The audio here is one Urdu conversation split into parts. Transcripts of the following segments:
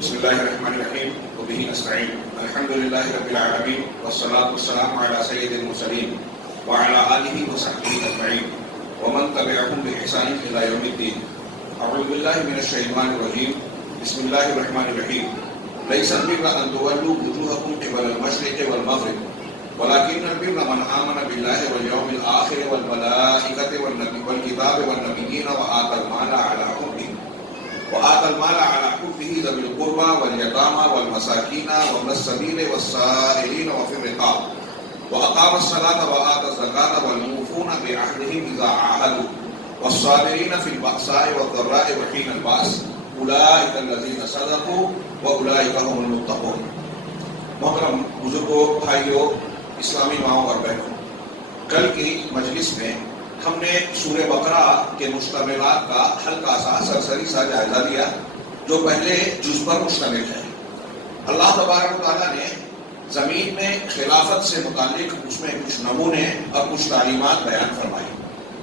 بسم الله الرحمن الرحيم وبه نستعين الحمد لله رب العالمين والصلاة والسلام على سيد المرسلين وعلى آله وصحبه أجمعين ومن تبعهم بإحسان إلى يوم الدين. أعوذ بالله من الشيطان الرجيم. بسم الله الرحمن الرحيم. ليس البر أن تولوا وجوهكم قبل المشرق والمغرب ولكن البر من آمن بالله واليوم الآخر والملائكة والكتاب والنبيين وآتى المال على حبه ذوي القربى واليتامى والمساكين وابن السبيل والسائلين وفي الرقاب وأقام الصلاة وآتى الزكاة والموفون بعهدهم إذا عاهدوا والصابرين في البأساء والضراء وحين البأس أولئك الذين صدقوا وأولئك هم المتقون. محترم بزرگوں، بھائیوں، اسلامی ماؤں اور بہنوں، کل کی مجلس میں ہم نے سورہ بقرہ کے مشتملات کا ہلکا سا سرسری سا جائزہ لیا جو پہلے جز پر مشتمل ہے. اللہ تبارک و تعالیٰ نے زمین میں خلافت سے متعلق اس میں کچھ نمونے اور کچھ تعلیمات بیان فرمائی.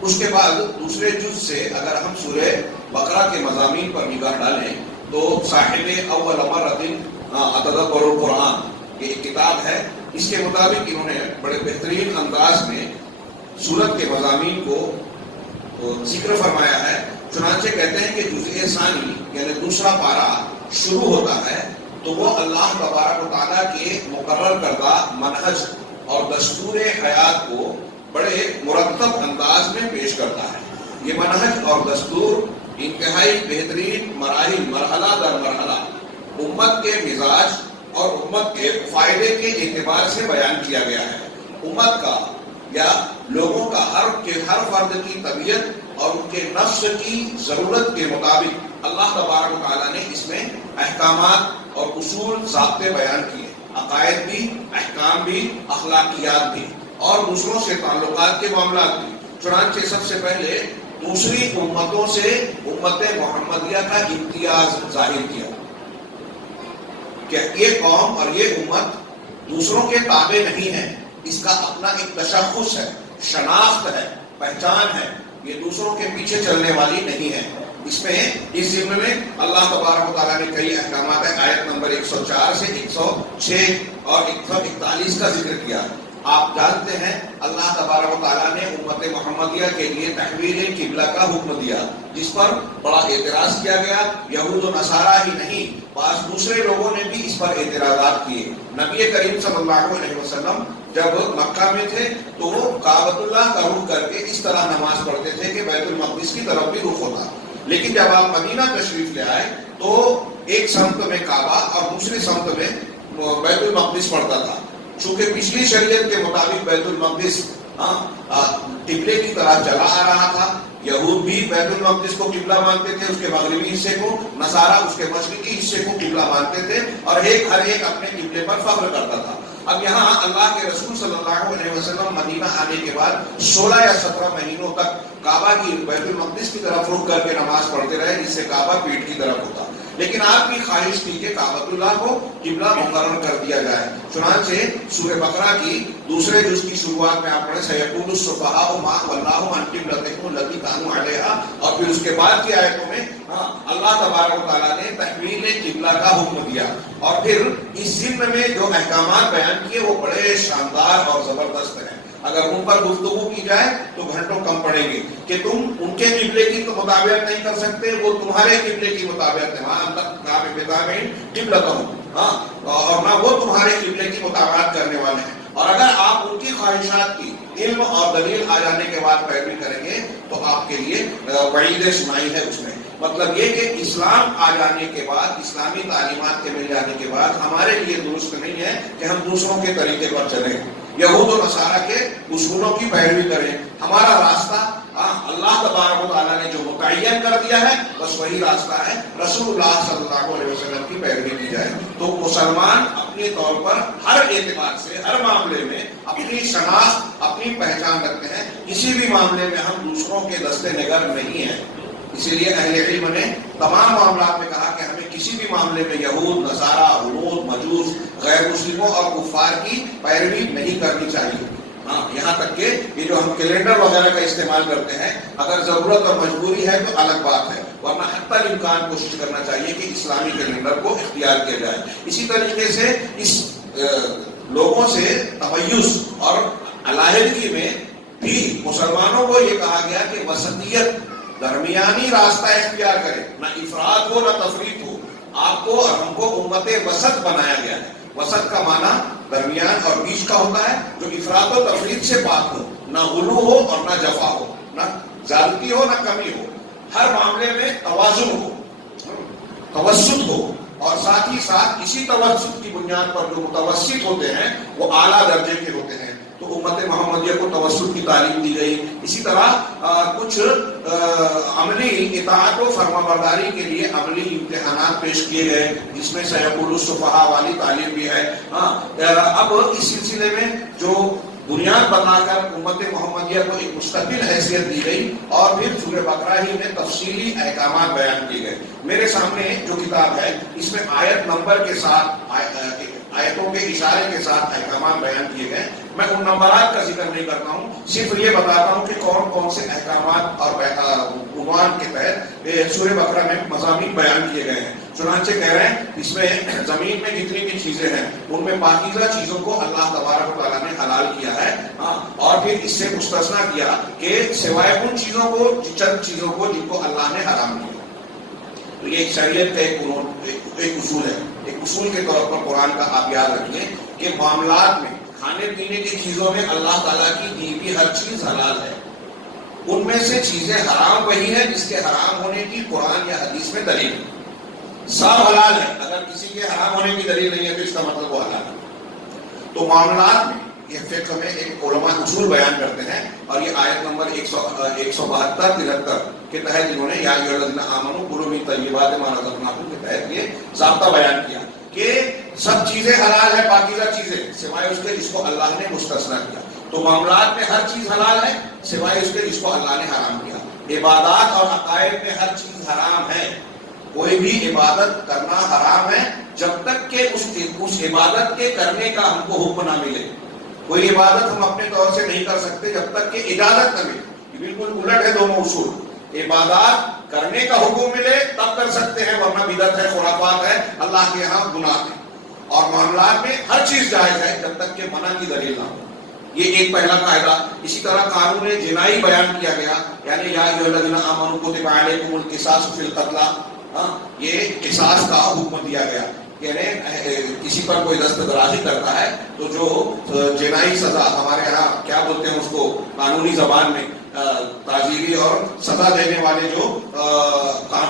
اس کے بعد دوسرے جز سے اگر ہم سورہ بقرہ کے مضامین پر نگاہ ڈالیں تو صاحب اول مرۃ اتدبر القرآن یہ ایک کتاب ہے. اس کے مطابق انہوں نے بڑے بہترین انداز میں سورت کے مضامین کو ذکر فرمایا ہے. چنانچہ کہتے ہیں کہ جزء ثانی یعنی دوسرا پارہ شروع ہوتا ہے تو وہ اللہ تبارک و تعالیٰ کے مقرر کردہ منہج اور دستور حیات کو بڑے مرتب انداز میں پیش کرتا ہے. یہ منہج اور دستور انتہائی بہترین مراحل مرحلہ در مرحلہ امت کے مزاج اور امت کے فائدے کے اعتبار سے بیان کیا گیا ہے. امت کا یا لوگوں کا ہر فرد کی طبیعت اور ان کے نفس کی ضرورت کے مطابق اللہ تبارک و تعالیٰ نے اس میں احکامات اور اصول ضابطے بیان کیے. عقائد بھی، احکام بھی، اخلاقیات بھی اور دوسروں سے تعلقات کے معاملات بھی. چنانچہ سب سے پہلے دوسری امتوں سے امت محمدیہ کا امتیاز ظاہر کیا کہ یہ قوم اور یہ امت دوسروں کے تابع نہیں ہے. اس کا اپنا ایک تشخص ہے، شناخت ہے، پہچان ہے. یہ دوسروں کے پیچھے چلنے والی نہیں ہے. اس میں اس ضمن میں اللہ تبارک و تعالیٰ نے کئی احکامات ہے. آیت نمبر 104 سے 106 اور 141 کا ذکر کیا. آپ جانتے ہیں اللہ تبارک و تعالیٰ نے امت محمدیہ کے لیے تحویل قبلہ کا حکم دیا جس پر بڑا اعتراض کیا گیا. یہود و نصارہ ہی نہیں، بعض دوسرے لوگوں نے بھی اس پر اعتراضات کیے. نبی کریم صلی اللہ علیہ وسلم جب مکہ میں تھے تو وہ کعبۃ اللہ کا رخ کر کے اس طرح نماز پڑھتے تھے کہ بیت المقدس کی طرف بھی رخ ہوتا. لیکن جب آپ مدینہ تشریف لے آئے تو ایک سمت میں کعبہ اور دوسری سمت میں بیت المقدس پڑتا تھا. چونکہ پچھلی شریعت کے مطابق بیت المقدس قبلے کی طرح چلا آ رہا تھا. یہود بھی بیت المقدس کو قبلہ مانتے تھے، اس کے مغربی حصے کو، نصارہ اس کے مشرقی حصے کو قبلہ مانتے تھے اور ہر ایک اپنے قبلے پر فخر کرتا تھا. اب یہاں اللہ کے رسول صلی اللہ علیہ وسلم مدینہ آنے کے بعد 16 یا 17 مہینوں تک کعبہ کی بیت المقدس کی طرف رخ کر کے نماز پڑھتے رہے جس سے کعبہ پیٹ کی طرف ہوتا. لیکن آپ کی خواہش تھی کہ کعبۃ اللہ کو قبلہ مقرر کر دیا جائے. چنانچہ سورہ بقرہ کی دوسرے جز کی شروعات میں آپ پڑھیں سیقول السفہاء ما ولاھم عن قبلتہم التی کانوا علیہا، اور پھر اس کے بعد کی آیتوں میں اللہ تبارک و تعالیٰ نے تحویل قبلہ کا حکم دیا. اور پھر اس ضمن میں جو احکامات بیان کیے وہ بڑے شاندار اور زبردست ہیں. اگر ان پر گفتگو کی جائے تو گھنٹوں کم پڑیں گے کہ تم ان کے قبلے کی تو مطابقت نہیں کر سکتے، وہ تمہارے قبلے کی مطابقت ہے. اور نہ وہ تمہارے قبلے کی مطابقت کرنے والے ہیں. اور اگر آپ ان کی خواہشات کی علم اور دلیل آ جانے کے بعد پیروی کریں گے تو آپ کے لیے وعید سنائی ہے. اس میں مطلب یہ کہ اسلام آ جانے کے بعد، اسلامی تعلیمات کے مل جانے کے بعد ہمارے لیے درست نہیں ہے کہ ہم دوسروں کے طریقے پر چلیں، یہود و نصارہ کے اصولوں کی پیروی کریں. ہمارا راستہ اللہ تبارک و تعالیٰ نے جو متعین کر دیا ہے بس وہی راستہ ہے. رسول اللہ صلی اللہ علیہ وسلم کی پیروی کی جائے. تو مسلمان اپنے طور پر ہر اعتبار سے ہر معاملے میں اپنی شناخت، اپنی پہچان رکھتے ہیں. کسی بھی معاملے میں ہم دوسروں کے دستے نگر نہیں ہیں. اسی لیے اہل علم نے تمام معاملات میں کہا کہ ہمیں کسی بھی معاملے میں یہود، نصارہ، ہنود، مجوس، غیر مسلموں اور کفار کی پیروی نہیں کرنی چاہیے. ہاں یہاں تک کہ یہ جو ہم کیلنڈر وغیرہ کا استعمال کرتے ہیں اگر ضرورت اور مجبوری ہے تو الگ بات ہے، ورنہ حتی الامکان کوشش کرنا چاہیے کہ اسلامی کیلنڈر کو اختیار کیا جائے۔ اسی طریقے سے اس لوگوں سے تمیز اور علیحدگی میں بھی مسلمانوں کو یہ کہا گیا کہ وسطیت، درمیانی راستہ اختیار کرے، نہ افراط ہو نہ تفریط ہو۔ آپ کو اور ہم کو امت وسط بنایا گیا ہے۔ وسط کا معنی درمیان اور بیچ کا ہوتا ہے، جو افراط و تفریط سے پاک ہو، نہ غلو ہو اور نہ جفا ہو، نہ زیادتی ہو نہ کمی ہو، ہر معاملے میں توازن ہو، توسط ہو، اور ساتھ ہی ساتھ اسی توسط کی بنیاد پر جو متوسط ہوتے ہیں وہ اعلیٰ درجے کے ہوتے ہیں۔ تو امت محمدیہ کو توسط کی تعلیم دی گئی۔ اسی طرح کچھ عملی اطاعت و فرما برداری کے لیے عملی امتحانات پیش کیے گئے، جس میں سیقول الصفحاء والی تعلیم بھی ہے۔ اب اس سلسلے میں جو بنیاد بنا کر امت محمدیہ کو ایک مستقل حیثیت دی گئی، اور پھر سورہ بقرہ ہی میں تفصیلی احکامات بیان کیے گئے۔ میرے سامنے جو کتاب ہے اس میں آیت نمبر کے ساتھ، آیتوں کے اشارے کے ساتھ احکامات بیان کیے گئے۔ میں ان نمبرات کا ذکر نہیں کرتا ہوں، صرف یہ بتاتا ہوں کہ کون کون سے احکامات اور عنوان کے تحت سورہ بقرہ میں مضامین بیان کیے گئے ہیں۔ چنانچہ کہہ رہے ہیں اس میں زمین میں جتنی بھی چیزیں ہیں ان میں پاکیزہ چیزوں کو اللہ تبارک و تعالیٰ نے حلال کیا ہے، اور پھر اس سے مستثنا کیا کہ سوائے ان چیزوں کو، چند چیزوں کو جن کو اللہ نے حرام کیا۔ تو یہ شریعت کا ایک اصول ہے۔ ایک اصول کے طور پر قرآن کا آپ یاد رکھیے کہ معاملات میں، کھانے پینے کی چیزوں میں اللہ تعالیٰ کی دی ہوئی ہر چیز حلال ہے۔ ان میں سے چیزیں حرام وہی ہے جس کے حرام ہونے کی قرآن یا حدیث میں دلیل ہے۔ سب حلال ہے، اگر کسی کے حرام ہونے کی دلیل نہیں ہے تو اس کا مطلب وہ حلال ہے۔ تو معاملات میں یہ فقہ میں ایک علماء اصول بیان کرتے ہیں، اور یہ آیت نمبر 172-73 کے تحت انہوں نے یا ایھا الذین آمنوا کلوا من طیبات ما رزقناکم کے تحت یہ ضابطہ بیان کیا کہ سب چیزیں حلال ہے، پاکیزہ چیزیں، سوائے اس کے جس کو اللہ نے مستثنا کیا۔ تو معاملات میں ہر چیز حلال ہے سوائے اس کے جس کو اللہ نے حرام کیا۔ عبادات اور عقائد میں ہر چیز حرام ہے۔ کوئی بھی عبادت کرنا حرام ہے جب تک کہ اس عبادت کے کرنے کا ہم کو حکم نہ ملے۔ کوئی عبادت ہم اپنے طور سے نہیں کر سکتے جب تک کہ اجازت نہ ملے۔ یہ بالکل الٹ ہے دونوں اصول۔ عبادات کرنے کا حکم ملے تب کر سکتے ہیں، ورنہ بدعت ہے، خرافات ہے، اللہ کے ہاں گناہ ہے۔ اور معاملات میں ہر چیز جائز ہے جب تک کہ منع کی دلیل نہ ہو۔ یہ ایک پہلا قاعدہ۔ اسی طرح قانون جنائی بیان کیا گیا، یعنی یا ایھا الذین آمنوا کتب علیکم القصاص فی القتلی، یہ قصاص کا حکم دیا گیا۔ یعنی کسی پر کوئی دست درازی کرتا ہے تو جو جنائی سزا، ہمارے ہاں کیا بولتے ہیں اس کو قانونی زبان میں، تعزیری اور سزا دینے والے جو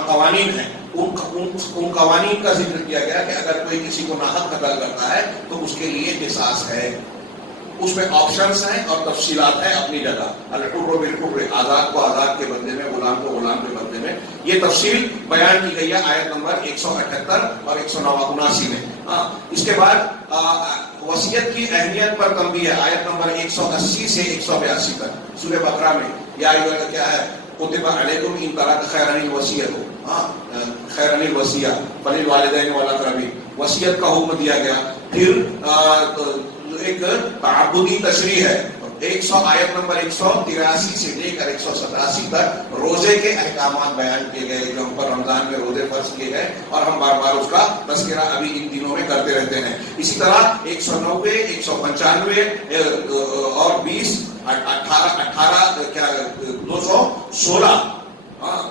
قوانین ہیں، ان قوانین کا ذکر کیا گیا کہ اگر کوئی کسی کو ناحق قتل کرتا ہے تو اس کے لیے قصاص ہے۔ اس میں آپشنز ہیں اور تفصیلات ہیں اپنی جگہ۔ الحر بالحر، آزاد کو آزاد کے بدلے میں، غلام کو غلام کے بدلے میں، یہ تفصیل بیان کی گئی ہے آیت نمبر 178 اور 179 میں۔ اس کے بعد وصیت کی اہمیت پر تنبیہ ہے، آیت نمبر 180 سے 182 تک سورہ بقرہ میں۔ یا کیا ہے؟ کتب علیکم ان ترک خیرا الوصیۃ، خیرا الوصیہ فللوالدین والاقربین، وصیت کا حکم دیا گیا۔ پھر ایک تعبدی تشریح ہے، آیت نمبر 183 سے لے کر 187 تک روزے کے احکامات بیان کیے گئے، جو ہم پر رمضان میں روزے فرض کیے گئے، اور ہم بار بار اس کا تذکرہ ابھی ان دنوں میں کرتے رہتے ہیں۔ اسی طرح 190، 195 اور 20،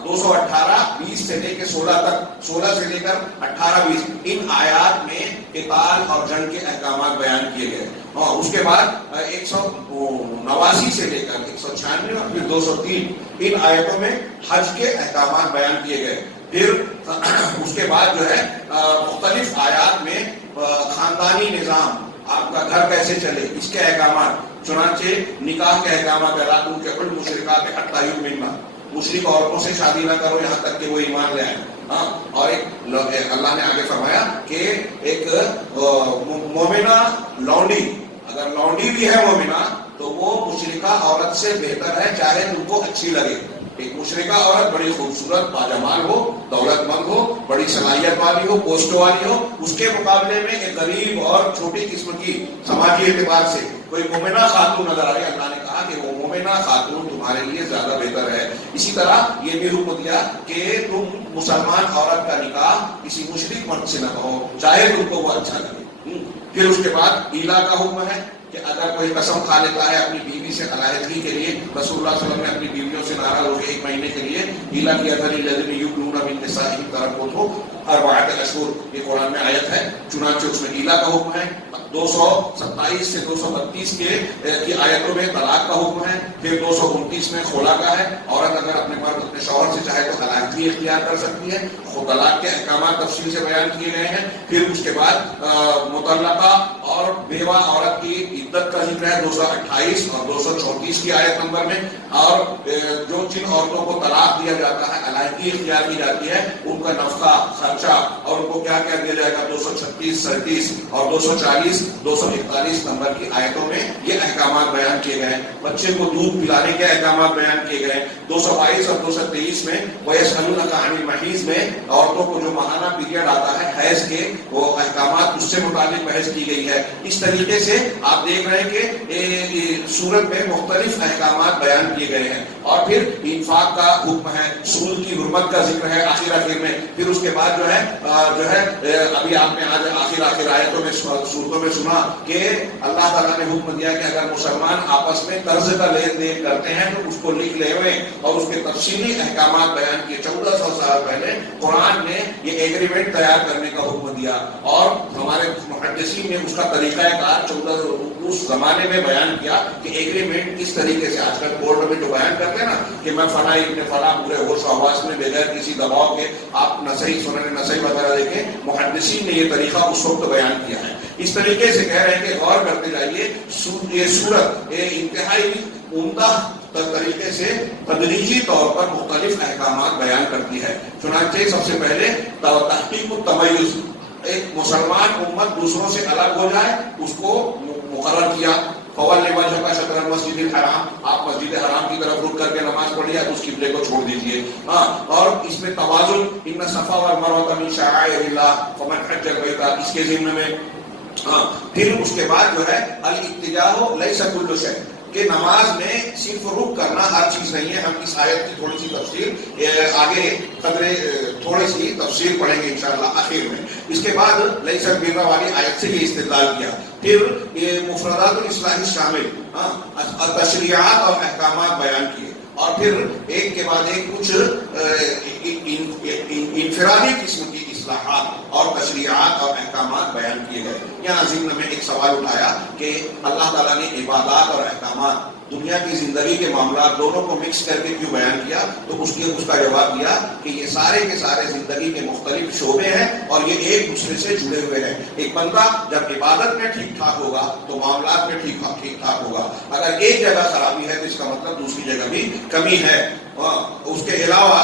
218، 20 سے لے کے 16 تک، 16 سے لے کر 18، 20 ان آیات میں قتال اور جنگ کے احکامات بیان کیے گئے۔ اور اس کے بعد 189 سے لے کر 196 اور پھر 203 ان آیتوں میں حج کے احکامات بیان کیے گئے۔ پھر اس کے بعد جو ہے مختلف آیات میں خاندانی نظام، آپ کا گھر کیسے چلے، اس کے احکامات۔ چنانچہ نکاح کے احکامات، لا تنکحوا المشرکات حتی یؤمنن، مشرک عورتوں سے شادی نہ کرو یہاں تک کہ وہ ایمان لے آئیں۔ اور ایک اللہ نے آگے فرمایا کہ ایک مومنہ لونڈی، اگر لونڈی بھی ہے مومنہ تو وہ مشرکہ عورت سے بہتر ہے، چاہے ان کو اچھی لگے۔ ایک مشرکہ عورت بڑی خوبصورت باجمال ہو، دولت مند ہو، بڑی صلاحیت والی ہو، پوسٹ والی ہو، اس کے مقابلے میں ایک غریب اور چھوٹی قسم کی سماجی اعتبار سے کوئی مومنہ خاتون نظر آئے، اللہ نے کہا کہ وہ مومنہ خاتون تمہارے لیے زیادہ بہتر ہے۔ اسی طرح یہ بھی حکم دیا کہ تم مسلمان عورت کا نکاح کسی مشرک مرد سے نہ کرو، چاہے تم کو وہ اچھا لگے۔ پھر اس کے بعد ایلا کا حکم ہے کہ اگر کوئی قسم کھا لیتا ہے اپنی بیوی سے علیحدگی کے لیے، رسول اللہ صلی اللہ علیہ وسلم نے اپنی بیویوں سے ناراض ہو کے 1 مہینے کے لیے ایلا کیا تھا، للذین یؤلون من نسائہم تربصوا 4 اشہر، یہ قرآن میں آیت ہے، چنانچہ اس میں ایلا کا حکم ہے۔ 227 سے 232 کی آیتوں میں طلاق کا حکم ہے، پھر 229 میں خلا کا ہے، عورت اگر اپنے مرد اپنے شوہر سے چاہے تو علیحدگی اختیار کر سکتی ہے، طلاق کے احکامات تفصیل سے بیان کیے گئے ہیں۔ پھر اس کے بعد مطلقہ اور بیوہ عورت کی عدت کا ذکر ہے 228 اور 234 کی آیت نمبر میں، اور جن عورتوں کو طلاق دیا جاتا ہے، علیحدگی اختیار کی جاتی ہے، ان کا نفقہ خرچہ اور ان کو کیا کیا دیا جائے گا، 236 37 اور 240 241 نمبر کی آیتوں میں یہ احکامات بیان کیے گئے ہیں۔ بچے کو دودھ پلانے کے احکامات بیان کیے گئے 222 اور 223 میں، وَيَسْأَلُونَكَ عَنِ الْمَحِيضِ میں عورتوں کو جو ماہانہ پیریڈ آتا ہے حیض کے، وہ احکامات اس سے متعلق بحث کی گئی ہے۔ اس طریقے سے آپ دیکھ رہے ہیں کہ سورت میں مختلف احکامات بیان کیے گئے ہیں، اور پھر انفاق کا حکم ہے، سود کی حرمت کا ذکر ہے آخر میں۔ پھر اس کے بعد جو ہے ابھی آپ نے آج آخر آیتوں میں سورتوں میں سنا کہ اللہ تعالیٰ نے حکم دیا کہ اگر مسلمان آپس میں قرض کا لین دین کرتے ہیں تو اس کو لکھ لے ہوئے اور اس کے تفصیلی احکامات بیان کیے۔ 1400 سال پہلے قرآن نے یہ ایگریمنٹ تیار کرنے کا حکم دیا، اور ہمارے محدثین نے اس کا طریقہ کار 1400 اس زمانے میں بیان کیا کہ ایگریمنٹ کس طریقے سے۔ آج کل کورٹ میں جو بیان کرتے ہیں نا کہ میں فلاں ابن فلاں پورے ہوش و حواس میں بغیر کسی دباؤ کے، آپ نسائی سنن نسائی وغیرہ دیکھیں، محدثین نے یہ طریقہ اس وقت بیان کیا ہے۔ اس طریقے سے کہہ رہے ہیں کہ غور کرتے جائیے، یہ سورت انتہائی عمدہ طریقے سے تدریجی طور پر مختلف احکامات بیان کرتی ہے۔ چنانچہ سب سے پہلے تحقیق التمیز، ایک مسلمان امت دوسروں سے الگ ہو جائے، اس کو مقرر کیا۔ فَوَلِّ وَجْهَكَ شَطْرَ الْمَسْجِدِ الْحَرَامِ، آپ مسجد حرام کی طرف رخ کر کے نماز پڑھیے، آپ اس قبلے کو چھوڑ دیجیے۔ اور اس میں توازن، ان الصفا والمروہ من شعائر اللہ فمن حج البیت، اس کے ضمن میں۔ پھر اس کے بعد جو ہے الاتجاہ لیس کل شیء، کہ نماز میں صرف رک کرنا ہر چیز نہیں ہے۔ ہم اس آیت کی تھوڑی سی تفصیل آگے تھوڑی سی تفصیل پڑھیں گے انشاءاللہ آخر میں۔ اس کے بعد لیس البر والی آیت سے یہ استدلال کیا۔ پھر یہ مفردات الاصلاح شامل تشریعات اور احکامات بیان کیے، اور پھر ایک کے بعد ایک کچھ انفرادی قسم کی اصلاحات اور تشریعات اور احکامات بیان کیے گئے۔ یہاں ضمن میں ایک سوال اٹھایا کہ اللہ تعالیٰ نے عبادات اور احکامات، دنیا کی زندگی کے معاملات دونوں کو مکس کر کے کیوں بیان کیا؟ تو اس کا جواب دیا کہ یہ سارے کے سارے زندگی کے مختلف شعبے ہیں اور یہ ایک دوسرے سے جڑے ہوئے ہیں۔ ایک بندہ جب عبادت میں ٹھیک ٹھاک ہوگا تو معاملات میں ٹھیک ٹھاک ہوگا۔ اگر ایک جگہ خرابی ہے تو اس کا مطلب دوسری جگہ بھی کمی ہے۔ اس کے علاوہ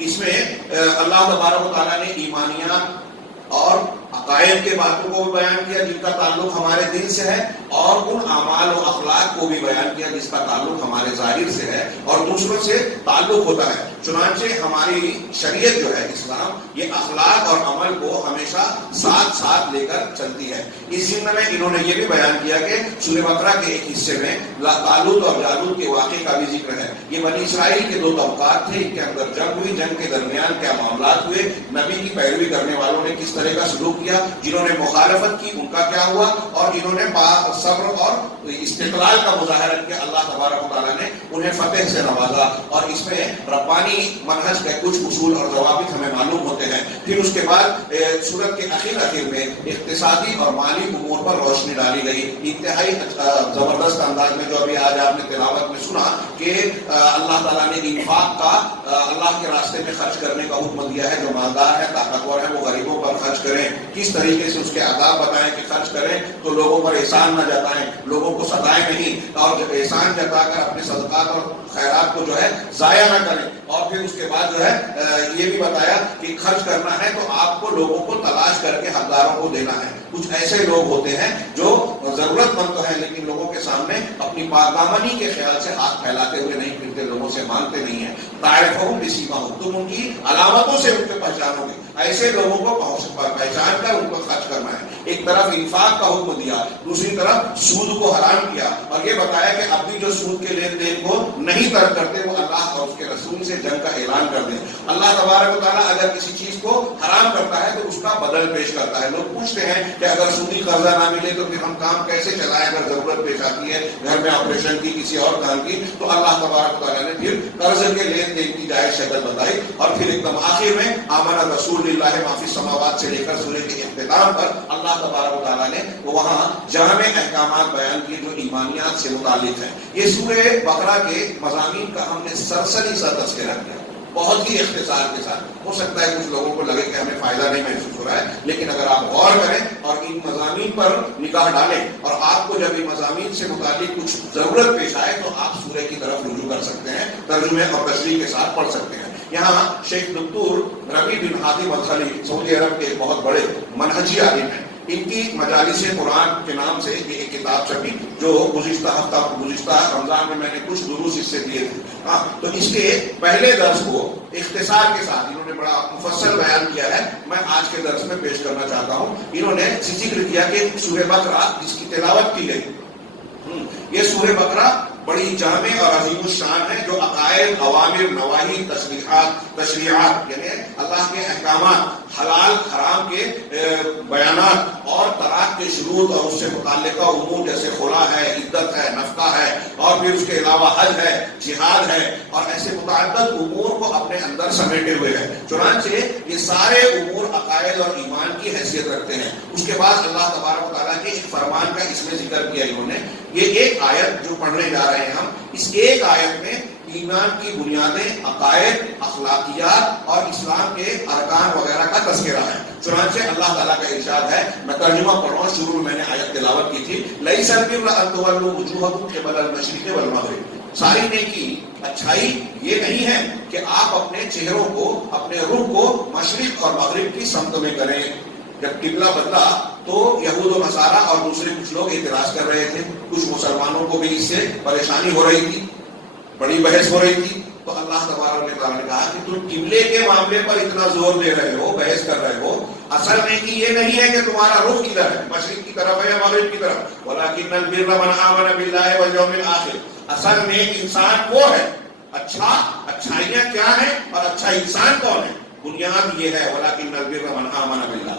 اس میں اللہ تبارک و تعالیٰ نے ایمانیات اور عقائد کے باتوں کو بھی بیان کیا جن کا تعلق ہمارے دل سے ہے، اور ان اعمال و اخلاق کو بھی بیان کیا جس کا تعلق ہمارے ظاہر سے ہے اور دوسروں سے تعلق ہوتا ہے۔ چنانچہ ہماری شریعت جو ہے اسلام، یہ اخلاق اور عمل کو ہمیشہ ساتھ ساتھ لے کر چلتی ہے۔ اس ضمن میں انہوں نے یہ بھی بیان کیا کہ سورہ بقرہ کے ایک حصے میں طالوت اور جالوت کے واقعے کا بھی ذکر ہے۔ یہ بنی اسرائیل کے 2 طبقات تھے، ان کے اندر جنگ ہوئی، جنگ کے درمیان کیا معاملات ہوئے، نبی کی پیروی کرنے والوں نے کس طرح کا سلوک کیا، جنہوں نے مخالفت کی ان کا کیا ہوا، اور جنہوں نے صبر اور استقلال کا مظاہرہ کیا، اللہ تبارک و تعالیٰ نے انہیں فتح سے نوازا۔ اور اس میں ربانی منہج کے کچھ اصول اور ضوابط ہمیں معلوم ہوتے ہیں۔ پھر اس کے بعد سورت کے اخیر میں اقتصادی اور مالی امور پر روشنی ڈالی گئی، انتہائی زبردست انداز میں، جو ابھی آج آپ نے تلاوت میں سنا کہ اللہ تعالیٰ نے انفاق کا، اللہ کے راستے میں خرچ کرنے کا حکم دیا ہے۔ جو مالدار ہے، طاقتور ہے، وہ غریبوں پر خرچ کریں، کس طریقے سے اس کے آداب بتائیں کہ خرچ کریں تو لوگوں پر احسان نہ جتائیں، لوگوں کو ستائیں نہیں، اور جب احسان جتا کر اپنے صدقات اور خیرات کو جو ہے ضائع نہ کریں۔ اور پھر اس کے بعد جو ہے یہ بھی بتایا کہ خرچ کرنا ہے تو آپ کو لوگوں کو تلاش کر کے حقداروں کو دینا ہے۔ کچھ ایسے لوگ ہوتے ہیں جو اور ضرورت مند تو ہے لیکن لوگوں کے سامنے اپنی پاکدامنی کے خیال سے ہاتھ پھیلاتے ہوئے نہیں پھرتے، لوگوں سے مانگتے نہیں ہیں. تعرفہم بسیماہم، تم ان کی علامتوں سے ان کو پہچانو گے. ایسے لوگوں کو پہچان کر ان کو خرچ کرنا ہے. ایک طرف انفاق کا حکم دیا، دوسری طرف سود کو حرام کیا، اور یہ بتایا کہ اب بھی جو سود کے لین دین کو نہیں ترک کرتے وہ اللہ اور اس کے رسول سے جنگ کا اعلان کر دیں. اللہ تبارک و تعالیٰ اگر کسی چیز کو حرام کرتا ہے تو اس کا بدل پیش کرتا ہے. لوگ پوچھتے ہیں کہ اگر سودی قرضہ نہ ملے تو پھر ہم کام کیسے چلائیں؟ اگر ضرورت پیش آتی ہے گھر میں آپریشن کی، کسی اور کام کی، تو اللہ تبارک و تعالیٰ نے پھر قرض کے لین دین کی جائز شکل بتائی. اور پھر ایک دم آخر میں آمن رسول اللہ ما فی السماوات سے لے کر سورہ کے اختتام پر اللہ تبارک و تعالیٰ نے وہاں جامع احکامات بیان کیے جو ایمانیات سے متعلق ہیں. یہ سورہ بقرہ کے مضامین کا ہم نے سرسری سا تذکرہ کیا، بہت ہی اختصار کے ساتھ. ہو سکتا ہے کچھ لوگوں کو لگے کہ ہمیں فائدہ نہیں محسوس ہو رہا ہے، لیکن اگر آپ غور کریں اور ان مضامین پر نگاہ ڈالیں اور آپ کو جب ان مضامین سے متعلق کچھ ضرورت پیش آئے تو آپ سورہ کی طرف رجوع کر سکتے ہیں، ترجمے اور تشریح کے ساتھ پڑھ سکتے ہیں. یہاں شیخ دکتور ربیع بن حاتم الخلی سعودی عرب کے بہت بڑے منہجی عالم ہیں. ان کی مجالس قرآن کے نام سے یہ ایک کتاب چھپی جو گزشتہ رمضان میں نے کچھ دروس اس سے دیے تھے. تو اس کے پہلے درس کو اختصار کے ساتھ انہوں نے بڑا مفصل بیان کیا ہے، میں آج کے درس میں پیش کرنا چاہتا ہوں. انہوں نے ذکر کیا کہ سورہ بقرہ جس کی تلاوت کی گئی، یہ سورہ بقرہ بڑی جامع اور عظیم الشان ہے جو عقائد، اوامر، نواہی، تشریعات یعنی اللہ کے احکامات، حلال حرام کے بیانات اور طلاق کے شروط اور اس سے متعلقہ امور جیسے خلا ہے، عدت ہے، نفقہ ہے، اور پھر اس کے علاوہ حج ہے، جہاد ہے، اور ایسے متعدد امور کو اپنے اندر سمیٹے ہوئے ہیں. چنانچہ یہ سارے امور عقائد اور ایمان کی حیثیت رکھتے ہیں. اس کے بعد اللہ تبارک و تعالیٰ کے ایک فرمان کا اس میں ذکر کیا انہوں نے. یہ ایک آیت جو پڑھنے جا رہے ہیں ہم، اس ایک آیت میں ایمان کی بنیادیں، عقائد، اخلاقیات اور اسلام کے ارکان وغیرہ کا تذکرہ ہے. چنانچہ اللہ تعالیٰ کا ارشاد ہے، میں ترجمہ پڑھ رہا ہوں، شروع میں نے آیت تلاوت کی تھی، لَيْسَ الْبِرَّ أَن تُوَلُّوا وُجُوهَكُمْ قِبَلَ الْمَشْرِقِ وَالْمَغْرِبِ. ساری نیکی، اچھائی یہ نہیں ہے کہ آپ اپنے چہروں کو، اپنے رخ کو مشرق اور مغرب کی سمت میں کریں. جب قبلہ بدلا تو یہود و نصارہ اور دوسرے کچھ لوگ اعتراض کر رہے تھے، کچھ مسلمانوں کو بھی اس سے پریشانی ہو رہی تھی، بڑی بحث ہو رہی تھی. تو اللہ تبارک و تعالیٰ نے کہا کہ تم قبلے کے معاملے پر اتنا زور دے رہے ہو، بحث کر رہے ہو، اصل میں کہ یہ نہیں ہے کہ تمہارا رخ کدھر ہے، مشرق کی طرف ہے یا مغرب کی طرف. وَلَٰكِنَّ الْبِرَّ مَنْ آمَنَ بِاللَّهِ وَالْيَوْمِ الْآخِرِ. اصل میں انسان وہ ہے، اچھائیاں کیا ہیں اور اچھا انسان کون ہے، بنیاد یہ ہے. وَلَٰكِنَّ الْبِرَّ مَنْ آمَنَ بِاللَّهِ.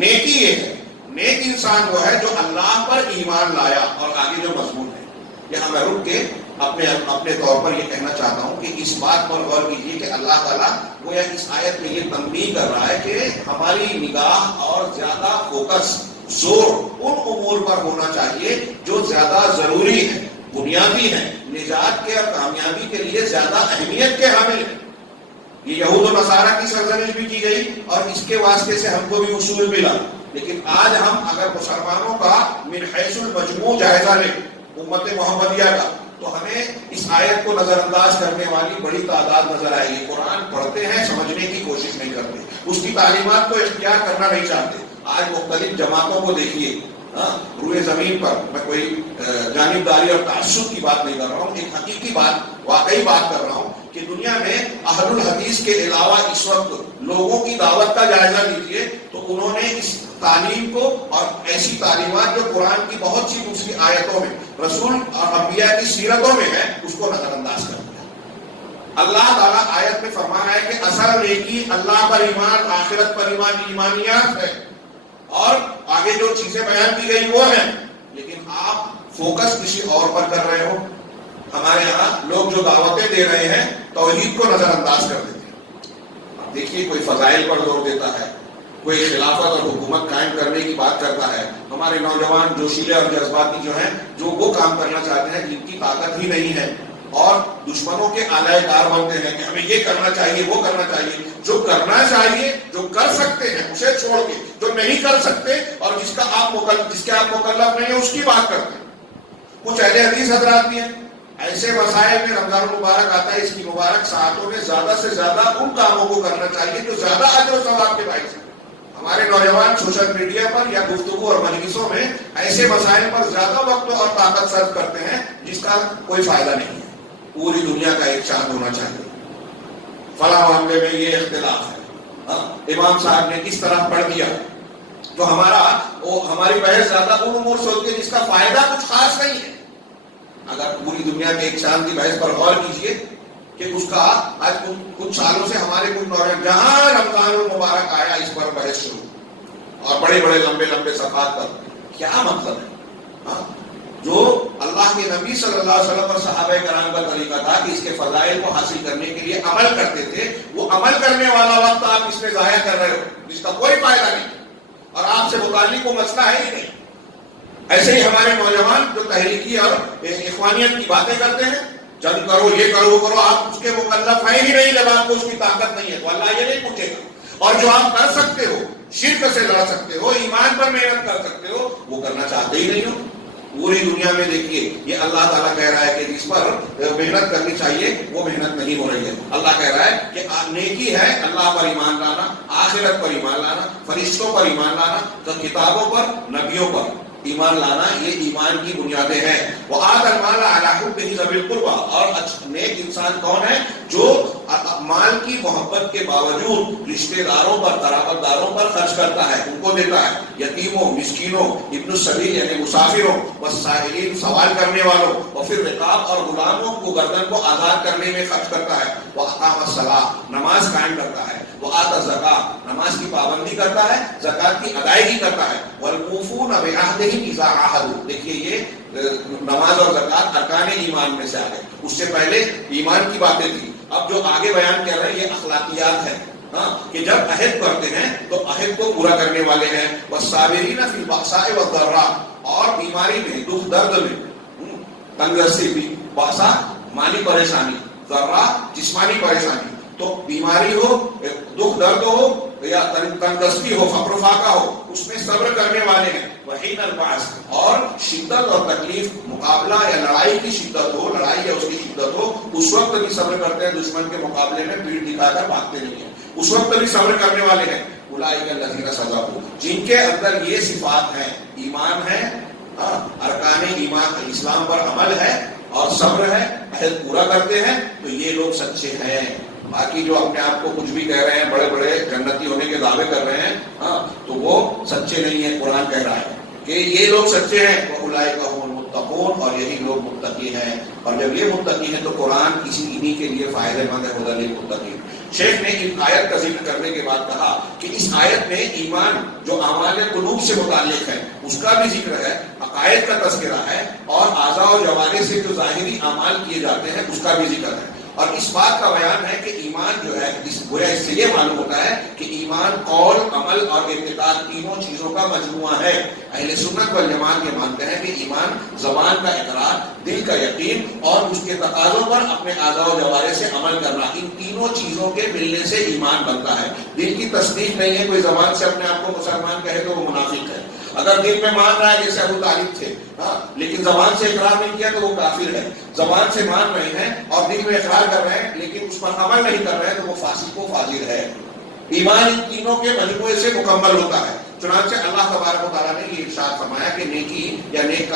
نیکی یہ ہے، نیک انسان وہ ہے جو اللہ پر ایمان لایا. اور آگے جو مضمون ہے یہاں میں رک کے اپنے طور پر یہ کہنا چاہتا ہوں کہ اس بات پر غور کیجیے کہ اللہ تعالیٰ گویا اس آیت میں یہ تنبیہ کر رہا ہے کہ ہماری نگاہ اور زیادہ فوکس، زور ان امور پر ہونا چاہیے جو زیادہ ضروری ہیں، بنیادی ہیں، نجات کے اور کامیابی کے لیے زیادہ اہمیت کے حامل ہیں. یہ یہود و نصارہ کی سرزنش بھی کی گئی اور اس کے واسطے سے ہم کو بھی اصول ملا. لیکن آج ہم اگر مسلمانوں کا من حیث المجموع جائزہ لیں امت محمدیہ کا، تو ہمیں اس آیت کو نظر انداز کرنے والی بڑی تعداد نظر آئے گی. قرآن پڑھتے ہیں، سمجھنے کی کوشش نہیں کرتے، اس کی تعلیمات کو اختیار کرنا نہیں چاہتے. آج مختلف جماعتوں کو دیکھیے روئے زمین پر، میں کوئی جانبداری اور تعصب کی بات نہیں کر رہا ہوں، ایک حقیقی بات، واقعی بات کر رہا ہوں کہ دنیا میں اہل الحدیث کے علاوہ اس وقت لوگوں کی دعوت کا جائزہ لیجیے تو انہوں نے اس تعلیم کو اور ایسی تعلیمات جو قرآن کی بہت سی دوسری آیتوں میں، رسول اور انبیاء کی سیرتوں میں ہے، اس کو نظر انداز کر دیا. اللہ تعالیٰ آیت میں فرما رہا ہے کہ اصل نیکی اللہ پر ایمان، آخرت پر ایمان، ایمانیات ہے، اور آگے جو چیزیں بیان کی گئی وہ ہیں. لیکن آپ فوکس کسی اور پر کر رہے ہو. ہمارے یہاں لوگ جو دعوتیں دے رہے ہیں توحید کو نظر انداز کر دیتے ہیں. دیکھیے کوئی فضائل پر زور دیتا ہے، کوئی خلافت اور حکومت قائم کرنے کی بات کرتا ہے. ہمارے نوجوان جوشیلے اور جذباتی جو ہیں، جو وہ کام کرنا چاہتے ہیں جن کی طاقت ہی نہیں ہے، اور دشمنوں کے آلائے کار بنتے ہیں کہ ہمیں یہ کرنا چاہیے، وہ کرنا چاہیے. جو کرنا چاہیے، جو کر سکتے ہیں اسے چھوڑ کے جو نہیں کر سکتے اور جس کے آپ مکلف نہیں ہیں اس کی بات کرتے ہیں. کچھ اہل حدیث حضرات بھی ہیں، ایسے مسائل میں رمضان المبارک آتا ہے، اس کی مبارک ساعتوں میں زیادہ سے زیادہ ان کاموں کو کرنا چاہیے جو زیادہ اجر و ثواب کے باعث ہیں. ہمارے نوجوان سوشل میڈیا پر یا گفتگو اور مجلسوں میں ایسے مسائل پر زیادہ وقت اور طاقت صرف کرتے ہیں جس کا کوئی فائدہ نہیں ہے. پوری دنیا کا ایک چاند ہونا چاہیے، فلاں معاملے میں یہ اختلاف ہے، امام صاحب نے کس طرح پڑھ دیا، تو ہماری بحث زیادہ ان امور سے ہوتی ہے جس کا فائدہ کچھ خاص نہیں ہے. اگر پوری دنیا کے ایک چاند کی بحث پر غور کیجیے کہ اس کا آج کچھ سالوں سے ہمارے کچھ نوجوان جہاں رمضان المبارک آیا اس پر بحث شروع، اور بڑے بڑے لمبے لمبے صفحات پر. کیا مطلب ہے؟ جو اللہ کے نبی صلی اللہ علیہ وسلم اور صحابہ کرام کا طریقہ تھا کہ اس کے فضائل کو حاصل کرنے کے لیے عمل کرتے تھے، وہ عمل کرنے والا وقت آپ اس میں ضائع کر رہے ہو جس کا کوئی فائدہ نہیں اور آپ سے متعلق کو مسئلہ ہے ہی نہیں. ایسے ہی ہمارے نوجوان جو تحریکی اور اخوانیت کی باتیں کرتے ہیں، جنگ کرو، یہ کرو، وہ کرو، آپ اس کے مکلف ہیں ہی نہیں جب آپ کو اس کی طاقت نہیں ہے تو اللہ یہ نہیں پوچھے گا. اور جو آپ کر سکتے ہو، شرک سے لڑ سکتے ہو، ایمان پر محنت کر سکتے ہو، وہ کرنا چاہتے ہی نہیں ہو. پوری دنیا میں دیکھیے یہ اللہ تعالیٰ کہہ رہا ہے کہ جس پر محنت کرنی چاہیے وہ محنت نہیں ہو رہی ہے. اللہ کہہ رہا ہے کہ نیکی ہے اللہ پر ایمان لانا، آخرت پر ایمان لانا، فرشتوں پر ایمان لانا، تو کتابوں پر، نبیوں پر ایمان لانا، یہ ایمان کی بنیادیں ہیں. وآتَى الْمَالَ عَلَىٰ حُبِّهِ ذَوِي الْقُرْبَىٰ، اور نیک انسان کون ہے؟ جو مال کی محبت کے باوجود رشتہ داروں پر، قرابت داروں پر خرچ کرتا ہے، ان کو دیتا ہے. یتیموں، مسکینوں، ابن السبیل یعنی مسافروں، والسائلین سوال کرنے والوں، اور پھر رقاب اور غلاموں کو، گردن کو آزاد کرنے میں خرچ کرتا ہے. وَأَقَامَ الصَّلَاةَ، نماز قائم کرتا ہے. وَآتَى الزَّكَاةَ، نماز کی پابندی کرتا ہے، زکات کی ادائیگی کرتا ہے. وَالْمُوفُونَ بِعَهْدِهِمْ إِذَا عَاهَدُوا، دیکھیے یہ نماز اور زکات ارکان ایمان میں سے آ گئے. اس سے پہلے ایمان کی باتیں تھی، اب جو آگے بیان کر رہے ہیں یہ اخلاقیات ہے. کہ جب عہد کرتے ہیں تو عہد کو پورا کرنے والے ہیں. والصابرین فی البأساء والضراء، اور بیماری میں، دکھ درد میں، تنگدستی بھی، بأساء مالی پریشانی، ضراء جسمانی پریشانی. تو بیماری ہو، دکھ درد ہو یا تنگدستی ہو، فقر و فاقہ ہو، اس میں صبر کرنے والے ہیں. وحین البعث، اور شدت اور تکلیف، مقابلہ یا لڑائی کی شدت ہو، لڑائی یا اس کی شدت ہو، اس وقت بھی صبر کرتے ہیں. دشمن کے مقابلے میں پیٹھ دکھا کر بھاگتے نہیں ہیں، اس وقت بھی صبر کرنے والے ہیں. اولئک الذین صدقوا، جن کے اندر یہ صفات ہیں، ایمان ہے، ارکان ایمان اسلام پر عمل ہے اور صبر ہے، عہد پورا کرتے ہیں، تو یہ لوگ سچے ہیں. باقی جو اپنے آپ کو کچھ بھی کہہ رہے ہیں، بڑے بڑے جنتی ہونے کے دعوے کر رہے ہیں، تو وہ سچے نہیں ہیں. قرآن کہہ رہا ہے کہ یہ لوگ سچے ہیں. وَأُولَئِكَ هُمُ الْمُتَّقُونَ، اور یہی لوگ متقی ہیں. اور جب یہ متقی ہیں تو قرآن انہی کے لیے فائدہ مند ہے، هُدًى لِلْمُتَّقِينَ. شیخ نے اس آیت کا ذکر کرنے کے بعد کہا کہ اس آیت میں ایمان جو اعمال قلوب سے متعلق ہے اس کا بھی ذکر ہے، عقائد کا تذکرہ ہے، اور اعضاء و جوارح سے جو ظاہری اعمال کیے جاتے ہیں اس کا بھی ذکر ہے. اور اس بات کا بیان ہے کہ ایمان جو ہے، اس سے یہ معلوم ہوتا ہے کہ ایمان قول، عمل اور اعتقاد تینوں چیزوں کا مجموعہ ہے. اہل سنت والجماعت یہ مانتے ہیں کہ ایمان زبان کا اقرار، دل کا یقین اور اس کے تقاضوں پر اپنے اعضاء و جوارح سے عمل کرنا، ان تینوں چیزوں کے ملنے سے ایمان بنتا ہے. دل کی تصدیق نہیں ہے، کوئی زبان سے اپنے آپ کو مسلمان کہے تو وہ منافق ہے. اگر دل میں مان رہا ہے جیسے ابو طالب تھے، لیکن زبان سے اقرار نہیں کیا تو وہ کافر ہے. زبان سے مان رہے ہیں اور دل میں اقرار کر رہے ہیں لیکن اس پر عمل نہیں کر رہے ہیں تو وہ فاسق و فاجر ہے. ایمان ان تینوں کے مجموعے سے مکمل ہوتا ہے. چنانچہ اللہ تبارک و تعالیٰ نے یہ ارشاد فرمایا کہ نیکی یا نیک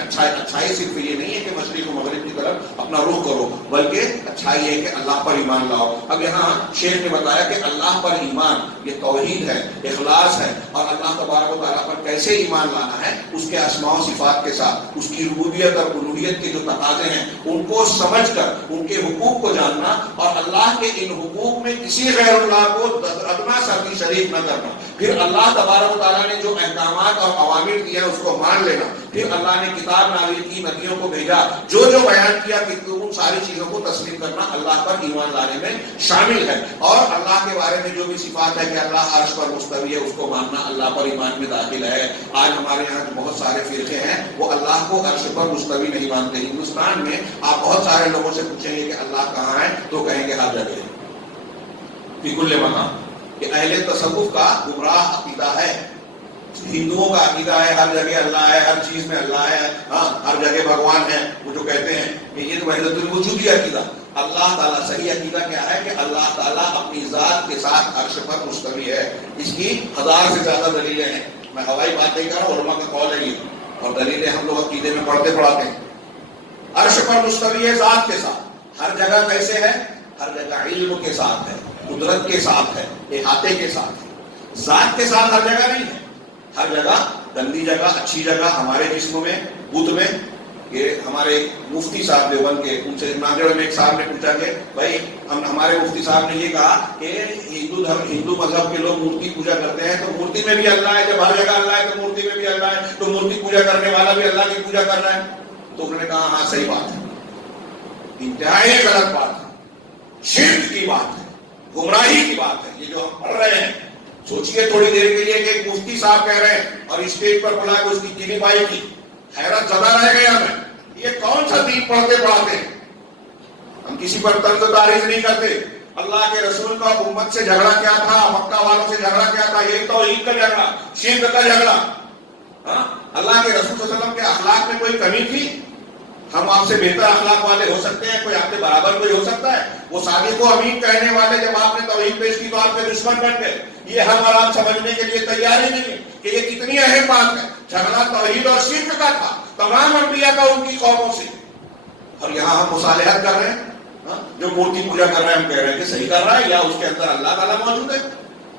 اچھائی صرف یہ نہیں ہے کہ مشرق و مغرب کی طرف اپنا رخ کرو، بلکہ اچھائی یہ ہے کہ اللہ پر ایمان لاؤ. اب یہاں شیخ نے بتایا کہ اللہ پر ایمان یہ توحید ہے، اخلاص ہے، اور اللہ تبارک و تعالیٰ پر کیسے ایمان لانا ہے، اس کے اسماء و صفات کے ساتھ، اس کی ربوبیت اور الوہیت کے جو تقاضے ہیں ان کو سمجھ کر ان کے حقوق کو جاننا، اور اللہ کے ان حقوق میں کسی غیر اللہ کو ادنا سا بھی شریک نہ کرنا. پھر اللہ تبارک و تعالیٰ نے جو احکامات اور اوامر دیے ہیں اس کو مان لینا. پھر اللہ نے کتاب نازل کی، نبیوں کو بھیجا، جو بیان کیا کہ ان ساری چیزوں کو تسلیم کرنا اللہ پر ایمان لانے میں شامل ہے. اور اللہ کے بارے میں جو بھی صفات ہے کہ اللہ عرش پر مستوی ہے اس کو ماننا اللہ پر ایمان میں داخل ہے. آج ہمارے یہاں جو بہت سارے فرقے ہیں وہ اللہ کو عرش پر مستوی نہیں مانتے. ہندوستان میں آپ بہت سارے لوگوں سے پوچھیں گے کہ اللہ کہاں ہے تو کہیں گے ہر جگہ، فی کل مقام. کہ اہل تصوف کا گمراہ عقیدہ ہے. ہندوؤں کا عقیدہ ہے ہر جگہ اللہ ہے، ہر چیز میں اللہ ہے، ہر جگہ بھگوان ہے. وہ جو کہتے ہیں کہ یہ تو وحدت الوجودی عقیدہ. اللہ تعالیٰ صحیح عقیدہ کیا ہے کہ اللہ تعالیٰ اپنی ذات کے ساتھ عرش پر مستوی ہے. اس کی 1000 سے زیادہ دلیلیں ہیں. میں ہوائی بات نہیں کر رہا ہوں، علماء کا قول ہے یہ، اور دلیلیں ہم لوگ عقیدے میں پڑھاتے ہیں. عرش پر مستوی ہے ذات کے ساتھ. ہر جگہ کیسے ہے؟ ہر جگہ علم کے ساتھ ہے، قدرت کے ساتھ ہے، احاطے کے ساتھ ہے. ذات کے ساتھ ہر جگہ نہیں ہے. ہر جگہ گندی جگہ، اچھی جگہ، ہمارے جسم میں، بدھ میں. یہ ہمارے مفتی صاحب دیوبند کے، ان سے ناگڑ میں ایک صاحب نے پوچھا کہ بھائی ہمارے مفتی صاحب نے یہ کہا کہ ہندو مذہب کے لوگ مورتی پوجا کرتے ہیں، تو مورتی میں بھی اللہ ہے. جب ہر جگہ اللہ ہے تو مورتی میں بھی اللہ ہے، تو مورتی پوجا کرنے والا بھی اللہ کی پوجا کر رہا ہے. تو انہوں نے کہا ہاں صحیح بات ہے، انتہائی غلط بات ہے، شرک کی بات ہے، گمراہی کی بات ہے. یہ جو ہم پڑھ رہے ہیں، سوچئے تھوڑی دیر کے لیے کہ ایک مفتی صاحب کہہ رہے ہیں اور اسٹیج پر بلا کے اس کی چینی پائی کی. حیرت زدہ رہ گیا میں، یہ کون سا دین پڑھتے پڑھاتے ہیں؟ ہم کسی پر طرز تعریف نہیں کرتے. اللہ کے رسول کا امت سے جھگڑا کیا تھا، مکہ والوں سے جھگڑا کیا تھا؟ یہ توحید کا جھگڑا، شرک کا جھگڑا. اللہ کے رسول صلی اللہ علیہ وسلم کے اخلاق میں کوئی کمی تھی؟ ہم آپ سے بہتر اخلاق والے ہو سکتے ہیں، کوئی آپ کے برابر کوئی ہو سکتا ہے؟ وہ صادق و امین کہنے والے جب آپ نے توحید پیش کی تو آپ کے دشمن بن گئے. یہ ہم اور آپ سمجھنے کے لیے تیار ہی نہیں ہے کہ یہ کتنی اہم بات ہے. جھگڑا توحید اور شرک کا تھا تمام انبیاء کا ان کی قوموں سے، اور یہاں ہم مصالحت کر رہے ہیں. جو مورتی پوجا کر رہے ہیں ہم کہہ رہے ہیں کہ صحیح کر رہا ہے، یا اس کے اندر اللہ تعالیٰ موجود ہے.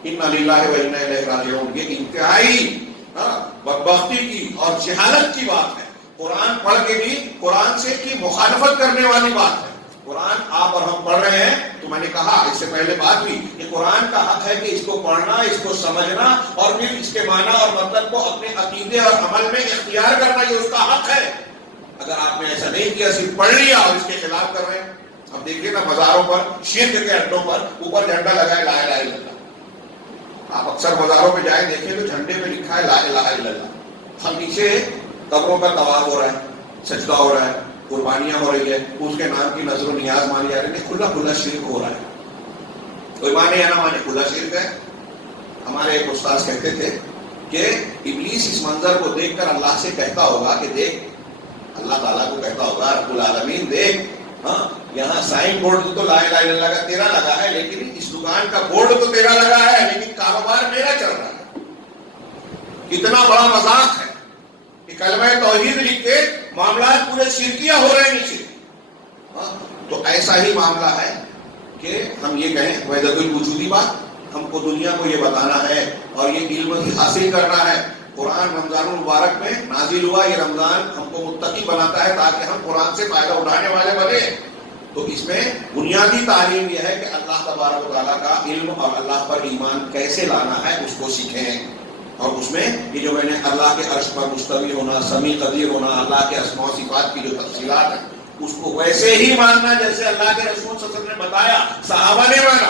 انا للہ و انا الیہ راجعون. یہ انتہائی بدبختی کی اور جہالت کی بات ہے. قرآن پڑھ کے بھی قرآن سے کی مخالفت کرنے والی بات ہے. قرآن آپ اور ہم پڑھ رہے ہیں تو میں نے کہا اس سے پہلے بات ہوئی کہ قرآن کا حق ہے کہ اس کو پڑھنا، اس کو سمجھنا اور پھر اس کے معنی اور مطلب کو اپنے عقیدے اور عمل میں اختیار کرنا، یہ اس کا حق ہے. اگر آپ نے ایسا نہیں کیا، صرف پڑھ لیا اور اس کے خلاف کر رہے ہیں. اب دیکھیے نا مزاروں پر، شرک کے اڈوں پر اوپر جھنڈا لگا ہے لا الہ الا اللہ. آپ اکثر مزاروں پہ جائیں دیکھیں تو جھنڈے پہ لکھا ہے لا الہ الا اللہ. ہم نیچے قبروں کا طواف ہو رہا ہے، سجدہ ہو رہا ہے، قربانیاں ہو رہی ہے، اس کے نام کی نظر و نیاز مانی جا رہی ہے. کھلا شرک ہو رہا ہے. کوئی مانے یا نہ مانے کھلا شرک ہے. ہمارے ایک استاد کہتے تھے کہ ابلیس اس منظر کو دیکھ کر اللہ سے کہتا ہوگا کہ دیکھ، اللہ تعالیٰ کو کہتا ہوگا رب العالمین دیکھ، یہاں سائن بورڈ تو لا الہ الا اللہ کا تیرا لگا ہے، لیکن اس دکان کا بورڈ تو تیرا لگا ہے، لیکن کاروبار میرا چل رہا ہے. کتنا بڑا مذاق ہے کہ کلمہ توحید لکھ کے معاملات پورے شرکیہ ہو رہے ہیں نیچے. تو ایسا ہی معاملہ ہے کہ ہم یہ کہیں وحدت الوجودی بات، ہم کو دنیا کو یہ بتانا ہے اور یہ علم حاصل کرنا ہے. قرآن رمضان المبارک میں نازل ہوا. یہ رمضان ہم کو متقی بناتا ہے تاکہ ہم قرآن سے فائدہ اٹھانے والے بنے. تو اس میں بنیادی تعلیم یہ ہے کہ اللہ تبارک و تعالیٰ کا علم اور اللہ پر ایمان کیسے لانا ہے اس کو سیکھیں. اور اس میں یہ جو میں نے اللہ کے عرش پر مستوی ہونا، سمیع قدیر ہونا، اللہ کے اسماء و صفات کی جو تفصیلات ہیں اس کو ویسے ہی ماننا جیسے اللہ کے رسول صلی اللہ علیہ وسلم نے بتایا. صحابہ نے مانا.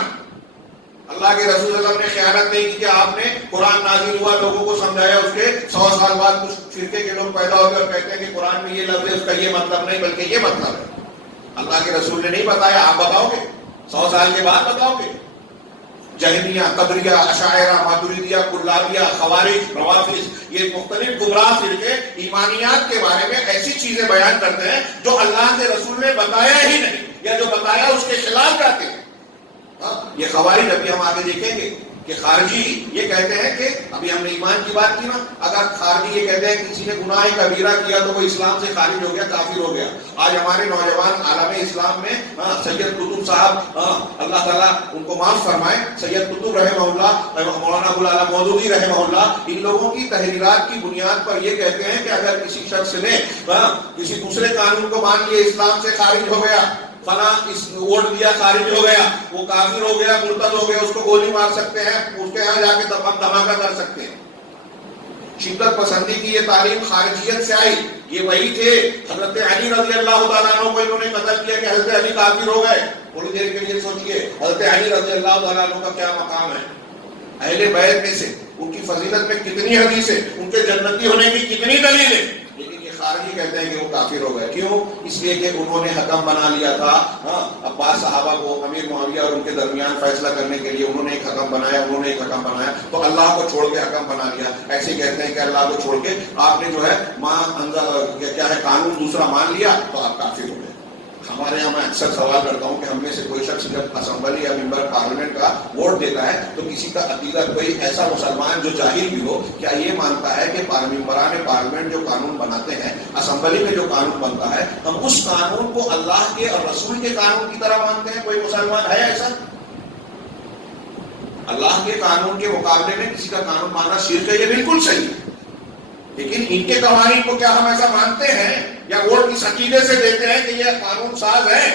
اللہ کے رسول صلی اللہ علیہ وسلم نے خیانت نہیں کی کہ آپ نے قرآن نازل ہوا لوگوں کو سمجھایا، اس کے 100 سال بعد کچھ فرقے کے لوگ پیدا ہو گئے اور کہتے ہیں کہ قرآن میں یہ لفظ ہے، اس کا یہ مطلب نہیں بلکہ یہ مطلب ہے. اللہ کے رسول نے نہیں بتایا، آپ بتاؤ گے 100 سال کے بعد بتاؤ گے. جہمیہ، قدریہ، اشاعرہ، ماتریدیہ، کلابیہ، خوارج، روافض، یہ مختلف گمراہ فرقے ایمانیات کے بارے میں ایسی چیزیں بیان کرتے ہیں جو اللہ کے رسول نے بتایا ہی نہیں، یا جو بتایا اس کے خلاف جاتے ہیں. یہ خوارج ابھی ہم آگے دیکھیں گے کہ خارجی یہ کہتے ہیں کہ ابھی ہم نے ایمان کی بات کی نا، اگر خارجی یہ کہتے ہیں کہ کسی نے گناہ کبیرہ کیا تو وہ اسلام سے خارج ہو گیا، کافر ہو گیا. آج ہمارے نوجوان عالم اسلام میں سید قطب صاحب اللہ تعالیٰ ان کو معاف فرمائے، سید قطب رحمہ اللہ، مولانا ابو العلا مودودی رحمہ اللہ، ان لوگوں کی تحریرات کی بنیاد پر یہ کہتے ہیں کہ اگر کسی شخص نے کسی دوسرے قانون کو مان لیے، اسلام سے خارج ہو گیا، فلاں اس ووٹ دیا خارج ہو گیا، وہ کافر ہو گیا، مرتد ہو گیا، اس کو گولی مار سکتے ہیں، اس کے یہاں جا کے دھماکہ کر سکتے ہیں. شدت پسندی کی یہ تعلیم خارجیت سے آئی. یہ وہی تھے حضرت علی رضی اللہ تعالیٰ عنہ کو انہوں نے قتل کیا کہ حضرت علی کافر ہو گئے. تھوڑی دیر کے لیے سوچئے حضرت علی رضی اللہ تعالیٰ عنہ کا کیا مقام ہے. اہل بیت میں سے ان کی فضیلت میں کتنی حدیث ہے، ان کے جنتی ہونے کی کتنی دلیل ہے، لیکن یہ خارجی کہتے ہیں کہ وہ کافر ہو گئے. کیوں؟ اس لیے کہ انہوں نے حکم بنا لیا تھا عباس صحابہ کو، امیر معاویہ اور ان کے درمیان فیصلہ کرنے کے لیے انہوں نے ایک حکم بنایا، انہوں نے ایک حکم بنایا تو اللہ کو چھوڑ کے حکم بنا لیا. ایسے کہتے ہیں کہ اللہ کو چھوڑ کے آپ نے جو ہے کیا ہے قانون دوسرا مان لیا تو آپ کافر ہو گئے. ہمارے یہاں میں اکثر سوال کرتا ہوں کہ ہم میں سے کوئی شخص جب اسمبلی یا ممبر پارلیمنٹ کا ووٹ دیتا ہے تو کسی کا عقیدہ کوئی ایسا مسلمان جو جاہل بھی ہو کیا یہ مانتا ہے کہ ممبران پارلیمنٹ جو قانون بناتے ہیں، اسمبلی میں جو قانون بنتا ہے، ہم اس قانون کو اللہ کے اور رسول کے قانون کی طرح مانتے ہیں؟ کوئی مسلمان ہے ایسا؟ اللہ کے قانون کے مقابلے میں کسی کا قانون ماننا شرک ہے، یہ بالکل صحیح ہے، لیکن ان کے قوانین کو کیا ہم ایسا مانتے ہیں یا ووٹ اس عقیدے سے دیتے ہیں کہ یہ قانون ساز ہے،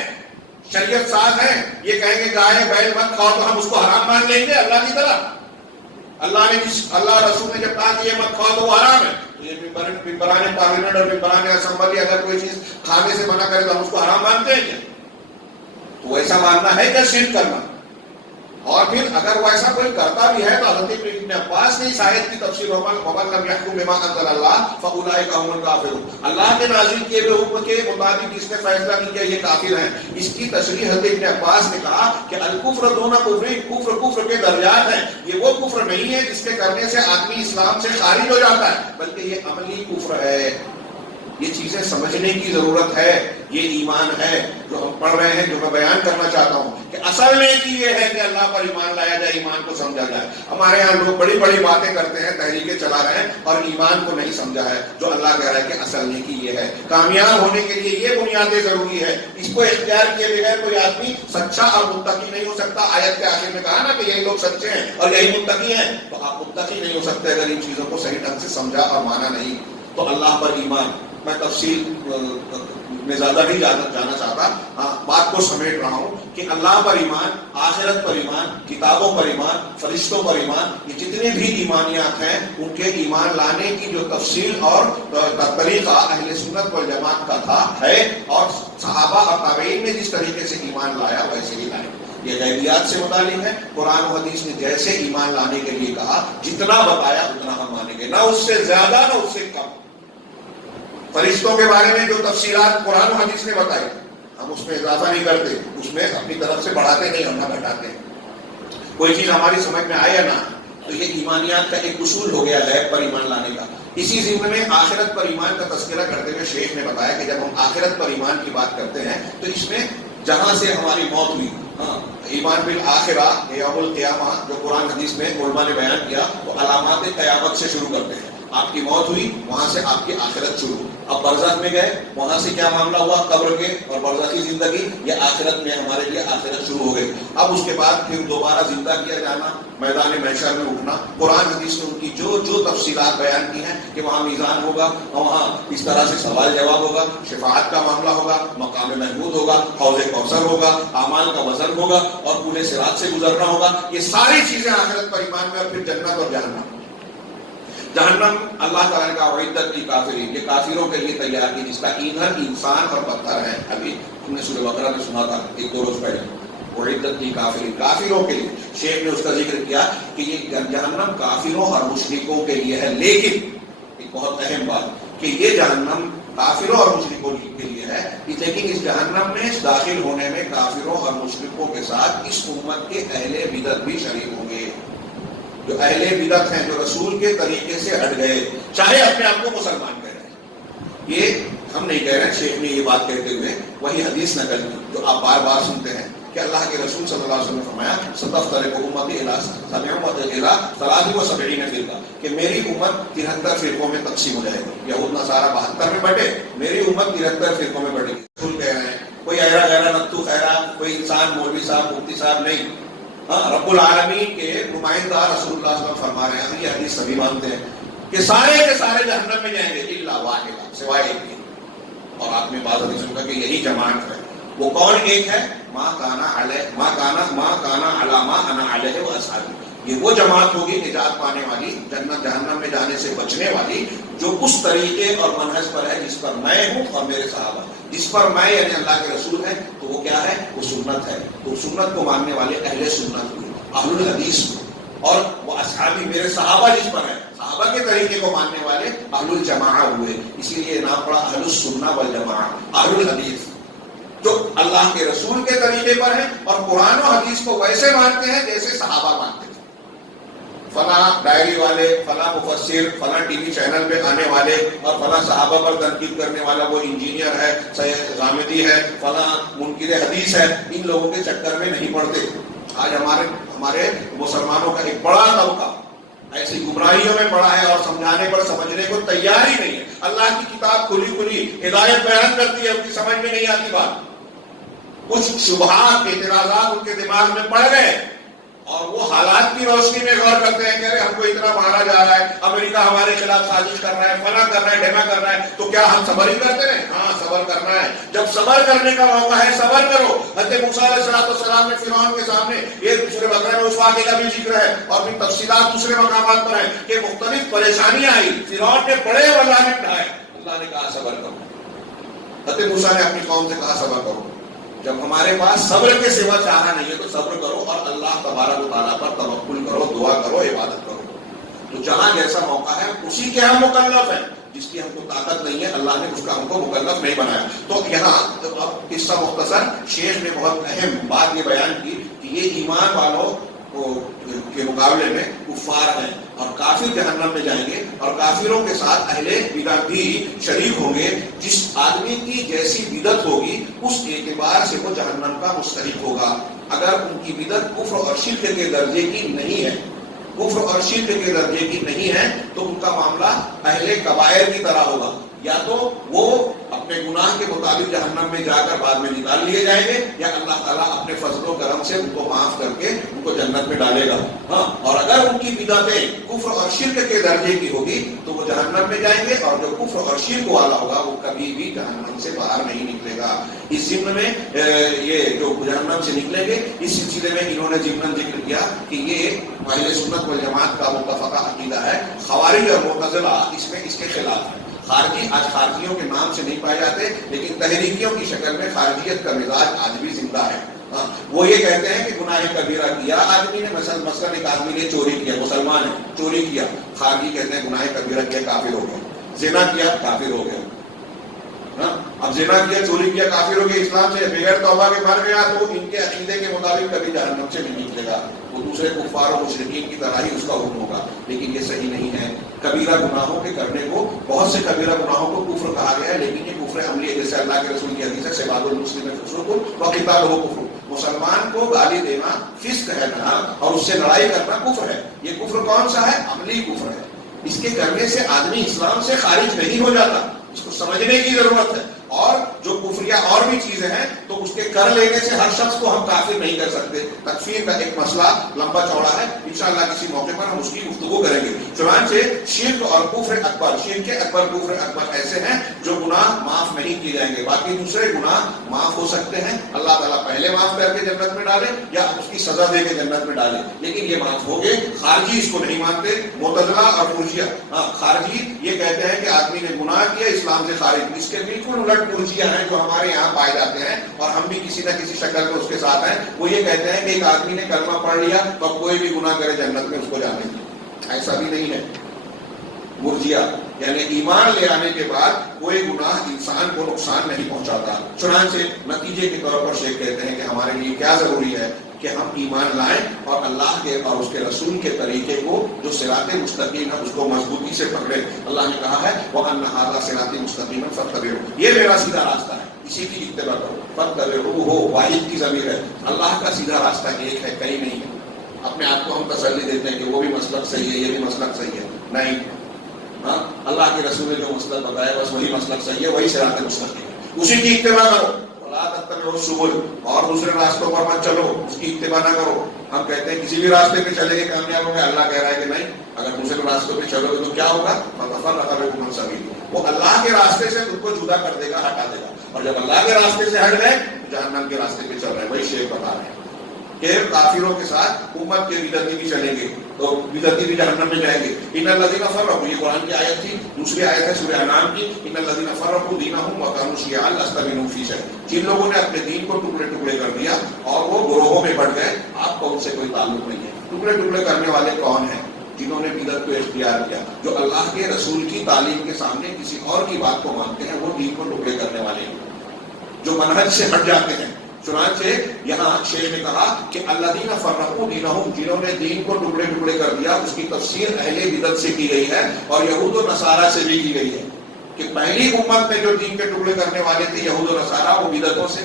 شریعت ساز ہے؟ یہ کہیں گے گائے بیل مت کھاؤ تو ہم اس کو حرام مان لیں گے اللہ کی طرح؟ اللہ رسول نے جب کہا کہ یہ مت کھاؤ تو وہ حرام ہے، تو یہ ممبران پارلیمنٹ اور ممبران اسمبلی اگر کوئی چیز کھانے سے منع کرے تو ہم اس کو حرام مانتے ہیں کیا؟ تو ایسا ماننا ہے کیا شرک کرنا؟ اور پھر اگر وہ ایسا کوئی کرتا بھی ہے تو حضرت ابن عباس نے اس آیت کی تفسیر وَمَن لَمْ يَحْكُم بِمَا أَنزَلَ اللَّهُ فَأُولَٰئِكَ هُمُ الْكَافِرُونَ، اللہ کے نازل کیے ہوئے حکم کے مطابق جس نے فیصلہ نہیں کیا یہ کافر ہیں۔ اس کی تشریح حضرت ابن عباس نے کہا کہ الکفر دون کفر، کفر کے درجات ہیں، یہ وہ کفر نہیں ہے جس کے کرنے سے آدمی اسلام سے خارج ہو جاتا ہے، بلکہ یہ عملی کفر ہے۔ یہ چیزیں سمجھنے کی ضرورت ہے، یہ ایمان ہے جو ہم پڑھ رہے ہیں، جو میں بیان کرنا چاہتا ہوں کہ اصل نیکی یہ ہے کہ اللہ پر ایمان لایا جائے، ایمان کو سمجھا جائے۔ ہمارے یہاں لوگ بڑی بڑی باتیں کرتے ہیں، تحریکیں چلا رہے ہیں اور ایمان کو نہیں سمجھا ہے، جو اللہ کہہ رہا ہے کہ اصل نیکی یہ ہے۔ کامیاب ہونے کے لیے یہ بنیادیں ضروری ہے، اس کو اختیار کیے بغیر کوئی آدمی سچا اور متقی نہیں ہو سکتا۔ آیت کے آخر میں کہا نا کہ یہی لوگ سچے ہیں اور یہی متقی ہیں، تو آپ متقی نہیں ہو سکتے اگر ان چیزوں کو صحیح ڈھنگ سے سمجھا اور مانا نہیں۔ تو اللہ پر ایمان، میں تفصیل میں زیادہ نہیں جانا چاہتا، بات کو سمیٹ رہا ہوں کہ اللہ پر ایمان، آخرت پر ایمان، کتابوں پر ایمان، فرشتوں پر ایمان، یہ جتنے بھی ایمانیات ہیں ان کے ایمان لانے کی جو تفصیل اور طریقہ اہل سنت والجماعت کا تھا ہے، اور صحابہ اور تابعین نے جس طریقے سے ایمان لایا ویسے ہی لائے۔ یہ غیبیات سے متعلق ہے، قرآن و حدیث نے جیسے ایمان لانے کے لیے کہا جتنا بتایا اتنا ہم مانیں گے، نہ اس سے زیادہ نہ اس سے کم۔ فرشتوں کے بارے میں جو تفصیلات قرآن و حدیث نے بتائی ہم اس میں اضافہ نہیں کرتے، اس میں اپنی طرف سے بڑھاتے نہیں اور نہ گھٹاتے۔ کوئی چیز ہماری سمجھ میں آئے یا نہ، تو یہ ایمانیات کا ایک اصول ہو گیا غیب پر ایمان لانے کا۔ اسی ضمن میں آخرت پر ایمان کا تذکرہ کرتے ہوئے شیخ نے بتایا کہ جب ہم آخرت پر ایمان کی بات کرتے ہیں تو اس میں جہاں سے ہماری موت ہوئی، ایمان بالآخرہ یوم القیامہ جو قرآن حدیث میں علماء نے بیان کیا، وہ علامات قیامت سے شروع کرتے ہیں۔ آپ کی موت ہوئی، وہاں سے آپ کی آخرت شروع۔ اب برزخ میں گئے، وہاں سے کیا معاملہ ہوا، قبر کے اور برزخی زندگی، یہ آخرت میں ہمارے لیے آخرت شروع ہو گئی۔ اب اس کے بعد پھر دوبارہ زندہ کیا جانا، میدان محشر میں اٹھنا۔ قرآن حدیث نے ان کی جو تفصیلات بیان کی ہیں کہ وہاں میزان ہوگا، وہاں اس طرح سے سوال جواب ہوگا، شفاعت کا معاملہ ہوگا، مقام محمود ہوگا، حوض کوثر ہوگا، اعمال کا وزن ہوگا اور پورے صراط سے گزرنا ہوگا۔ یہ ساری چیزیں آخرت پر ایمان میں، اور پھر جنت اور جہنم۔ جہنم اللہ تعالیٰ کا عدت کی کافرین، یہ کافروں کے لیے تیار کی جس کا ایندھن انسان اور پتھر ہے۔ ابھی ہم نے سورہ بقرہ میں سنا تھا ایک دو روز پہلے، عدت کی کافرین، کافروں کے لیے۔ شیخ نے اس کا ذکر کیا کہ یہ جہنم کافروں اور مشرکوں کے لیے ہے، لیکن ایک بہت اہم بات کہ یہ جہنم کافروں اور مشرکوں کے لیے ہے، لیکن اس جہنم میں داخل ہونے میں کافروں اور مشرکوں کے ساتھ اس امت کے اہل بدعت بھی شریک ہوں گے۔ جو اہل بدعت ہیں، جو رسول کے طریقے سے ہٹ گئے، چاہے اپنے آپ کو مسلمان کہہ رہے ہیں، یہ ہم نہیں کہہ رہے ہیں، شیخ نے یہ بات کہتے ہوئے وہی حدیث نقل کی جو آپ بار بار سنتے ہیں کہ اللہ کے رسول صلی اللہ علیہ وسلم نے فرمایا ستفترق امتی الی 73 فرقہ، کہ میری امت 73 فرقوں میں تقسیم ہو جائے گی۔ یہود نصارہ 72 میں بٹے، میری امت 73 فرقوں میں بٹے گی۔ رسول کہہ رہے ہیں، کوئی ایرا غیرہ نتو خیرہ، کوئی انسان مولوی صاحب مفتی صاحب نہیں، رب العالمین کے نمائندہ رسول اللہ صلی اللہ علیہ وسلم فرما رہے ہیں، یہ حدیث سبھی مانتے ہیں کہ سارے کے سارے جہنم میں جائیں گے الا واحدہ، سوائے ایک کے۔ اور آپ نے بعض حدیثوں کا کہ یہی جماعت ہے، وہ کون ایک ہے؟ ما کانا علی ما انا علیہ واصحابی، یہ وہ جماعت ہوگی نجات پانے والی، جنت جہنم میں جانے سے بچنے والی، جو اس طریقے اور منہج پر ہے جس پر میں ہوں اور میرے صحابہ۔ جس پر میں یعنی اللہ کے رسول ہیں تو وہ کیا ہے؟ وہ سنت ہے۔ تو سنت کو ماننے والے اہل سنت ہوئے، اہل الحدیث ہوئے، اور وہ اصحابی میرے صحابہ جس پر ہے، صحابہ کے طریقے کو ماننے والے اہل الجماعہ ہوئے۔ اسی لیے نام پڑا اہل السنہ والجماعہ، اہل الحدیث، جو اللہ کے رسول کے طریقے پر ہیں اور قرآن و حدیث کو ویسے مانتے ہیں جیسے صحابہ مانتے تھے۔ فلاں ڈائری والے، فلاں مفسر، فلاں ٹی وی چینل پہ آنے والے اور فلاں صحابہ پر تنقید کرنے والا وہ انجینئر ہے، سید غامدی ہے، فلاں منکر حدیث ہے، ان لوگوں کے چکر میں نہیں پڑتے۔ آج ہمارے مسلمانوں کا ایک بڑا طبقہ ایسی گمراہیوں میں پڑا ہے اور سمجھانے پر سمجھنے کو تیار ہی نہیں ہے۔ اللہ کی کتاب کھلی ہدایت بیان کرتی ہے، ان کی سمجھ میں نہیں آتی بات، کچھ شبہات اعتراضات ان کے دماغ میں پڑ گئے اور وہ حالات کی روشنی میں غور کرتے ہیں کہ ارے ہم کو اتنا مارا جا رہا ہے، امریکہ ہمارے خلاف سازش کر رہا ہے، فلاں کر رہا ہے، ڈھیما کر رہا ہے، تو کیا ہم صبر ہی کرتے ہیں؟ ہاں صبر کرنا ہے، جب صبر کرنے کا موقع ہے صبر کرو۔ حضرت موسیٰ علیہ السلام نے فرعون کے سامنے، یہ دوسرے بقرہ میں اس واقعے کا بھی ذکر ہے اور پھر تفصیلات دوسرے مقامات پر ہیں کہ مختلف پریشانیاں آئی، فرعون نے بڑے مظالم اٹھائے، اللہ نے کہا صبر کرو۔ حضرت موسیٰ نے اپنی قوم سے کہا صبر کرو، جب ہمارے پاس صبر کے سوا چارہ نہیں ہے تو صبر کرو اور اللہ تبارک و تعالیٰ پر توکل کرو، دعا کرو، عبادت کرو۔ تو جہاں جیسا موقع ہے اسی کے ہم مکلف ہیں، جس کی ہم کو طاقت نہیں ہے اللہ نے اس کا ہم کو مکلف نہیں بنایا۔ تو یہاں اب قصہ مختصر، شیخ نے بہت اہم بات یہ بیان کی کہ یہ ایمان والوں کے مقابلے میں کفار ہیں اور کافر جہنم میں جائیں گے اور کافروں کے ساتھ اہل بدعت بھی شریک ہوں گے۔ جس آدمی کی جیسی بدعت ہوگی اس اعتبار سے وہ جہنم کا مستحق ہوگا۔ اگر ان کی بدعت کفر اور شرک کے درجے کی نہیں ہے، کفر اور شرک کے درجے کی نہیں ہے تو ان کا معاملہ اہل کبائر کی طرح ہوگا، یا تو وہ اپنے گناہ کے مطابق جہنم میں جا کر بعد میں نکال لیے جائیں گے، یا اللہ تعالیٰ اپنے فضل و کرم سے ان کو معاف کر کے ان کو جنت میں ڈالے گا۔ ہاں، اور اگر ان کی بدعتیں کفر اور شرک کے درجے کی ہوگی تو وہ جہنم میں جائیں گے، اور جو کفر اور شرک والا ہوگا وہ کبھی بھی جہنم سے باہر نہیں نکلے گا۔ اس ضمن میں یہ جو جہنم سے نکلیں گے اس سلسلے میں انہوں نے ضمن ذکر کیا کہ یہ اہل سنت والجماعت کا متفقہ عقیدہ ہے۔ خوارج اور معتزلہ اس کے خلاف ہے۔ خارجی آج خارجیوں کے نام سے نہیں پائے جاتے، لیکن تحریکیوں کی شکل میں خارجیت کا مزاج آج بھی زندہ ہے۔ وہ یہ کہتے ہیں کہ گناہ کبیرہ کیا آدمی نے، مثلا ایک آدمی نے چوری کیا، مسلمان ہے، چوری کیا، خارجی کہتے ہیں گناہ کبیرہ کیا کافر ہو گیا، زنا کیا کافر ہو گیا۔ اب زنا کیا، چوری کیا، کافر ہو گیا، اسلام سے بغیر توبہ کے مر گیا تو ان کے عقیدے کے مطابق کبھی جہنم سے نہیں نکلے گا، وہ دوسرے کفار و مشرکین کی طرح ہی اس کا حکم ہوگا۔ لیکن یہ صحیح نہیں ہے۔ کبیرہ گناہوں کے کرنے کو، بہت سے کبیرہ گناہوں کو کفر کہا گیا ہے، لیکن یہ کفر عملی ہے، جیسے اللہ کے رسول کی حدیث ہے سباب المسلم فسوق وقتالہ کفر، مسلمان کو گالی دینا فسق ہے نا، اور اس سے لڑائی کرنا کفر ہے۔ یہ کفر کون سا ہے؟ عملی کفر ہے۔ اس کے کرنے سے آدمی اسلام سے خارج نہیں ہو جاتا، اس کو سمجھنے کی ضرورت ہے۔ اور جو کفریہ اور بھی چیزیں ہیں تو اس کے کر لینے سے ہر شخص کو ہم کافر نہیں کر سکتے۔ تکفیر کا ایک مسئلہ لمبا چوڑا ہے، انشاءاللہ کسی موقع پر ہم اس کی گفتگو کریں گے۔ چنانچہ شرک اور کفر اکبر، شرک اکبر کفر اکبر ایسے ہیں جو گناہ معاف نہیں کیے جائیں گے، باقی دوسرے گناہ معاف ہو سکتے ہیں، اللہ تعالیٰ پہلے معاف کر کے جنت میں ڈالے یا اس کی سزا دے کے جنت میں ڈالے، لیکن یہ معاف ہو گئے۔ خارجی اس کو نہیں مانتے، معتزلہ اور مرجئہ۔ خارجی یہ کہتے ہیں کہ آدمی نے گناہ کیا اسلام سے خارج، اس کے بالکل الٹ مرجئہ ہیں جو ہمارے یہاں پائے جاتے ہیں اور ہم بھی کسی نہ کسی شکل میں اس کے ساتھ ہیں۔ وہ یہ کہتے ہیں کہ ایک آدمی نے کلمہ پڑھ لیا تو کوئی بھی گناہ کرے جنت میں اس کو جانے دیں، ایسا بھی نہیں ہے۔ مرجئہ یعنی ایمان لے آنے کے بعد کوئی گناہ انسان کو نقصان نہیں پہنچاتا۔ چنانچہ نتیجے کے طور پر شیخ کہتے ہیں کہ ہمارے لیے کیا ضروری ہے کہ ہم ایمان لائیں اور اللہ کے اور اس کے رسول کے طریقے کو جو صراط مستقیم ہے اس کو مضبوطی سے پکڑیں۔ اللہ نے کہا ہے وَأَنَّ هَذَا صِرَاطِي مُسْتَقِيمًا فَاتَّبِعُوهُ، یہ میرا سیدھا راستہ ہے، اسی کی اتباع کرو۔ فَاتَّبِعُوهُ واحد کی ضمیر ہے، اللہ کا سیدھا راستہ ایک ہے، کہیں نہیں ہے۔ اپنے آپ کو ہم تسلی دیتے ہیں کہ وہ بھی مسلک صحیح ہے، یہ بھی مسلک صحیح ہے، نہیں۔ اللہ کے رسول نے جو مسلک بتایا بس وہی مسلک صحیح ہے، وہی صراط مستقیم ہے، اسی کی اتباع کرو۔ سبل، اور دوسرے راستوں پر مت چلو، اس کی اتباع نہ کرو۔ ہم کہتے ہیں کسی بھی راستے پہ چلے گے کامیاب ہوں گے، اللہ کہہ رہا ہے کہ نہیں، اگر دوسرے راستوں پہ چلو گے تو کیا ہوگا؟ فَتَفَرَّقَ بِكُمْ عَنْ سَبِيلِهِ، وہ اللہ کے راستے سے خود کو جدا کر دے گا، ہٹا دے گا۔ اور جب اللہ کے راستے سے ہٹ گئے تو جہنم کے راستے پہ چل رہے ہیں، وہی شیخ بتا رہے ہیں کہ کافروں کے ساتھ امت کے بدعتی بھی چلیں گے تو بدعتی بھی جہنم میں جائیں گے۔ ان الذین فرقوا، یہ قرآن کی آیت تھی، دوسری آیت ہے سورہ انعام کی، ان الذین فرقوا دینہم وکانوا شیعا لست منہم فی شیء، جن لوگوں نے اپنے دین کو ٹکڑے ٹکڑے کر دیا اور وہ گروہوں میں بٹ گئے، آپ کو ان سے کوئی تعلق نہیں ہے۔ ٹکڑے ٹکڑے کرنے والے کون ہیں؟ جنہوں نے بدعت کو اختیار کیا، جو اللہ کے رسول کی تعلیم کے سامنے کسی اور کی بات کو مانتے ہیں، وہ دین کو ٹکڑے کرنے والے ہیں، جو منہج سے ہٹ جاتے ہیں، چنانچہ یہاں شیخ نے کہا کہ الذین فرقوا دینہم، جنہوں نے دین کو ٹکڑے ٹکڑے کر دیا، اس کی تفسیر اہل بدعت سے کی گئی ہے اور یہود و نصارہ سے بھی کی گئی ہے کہ پہلی امت میں جو دین کے ٹکڑے کرنے والے تھے یہود و نصارہ، وہ بدعتوں سے،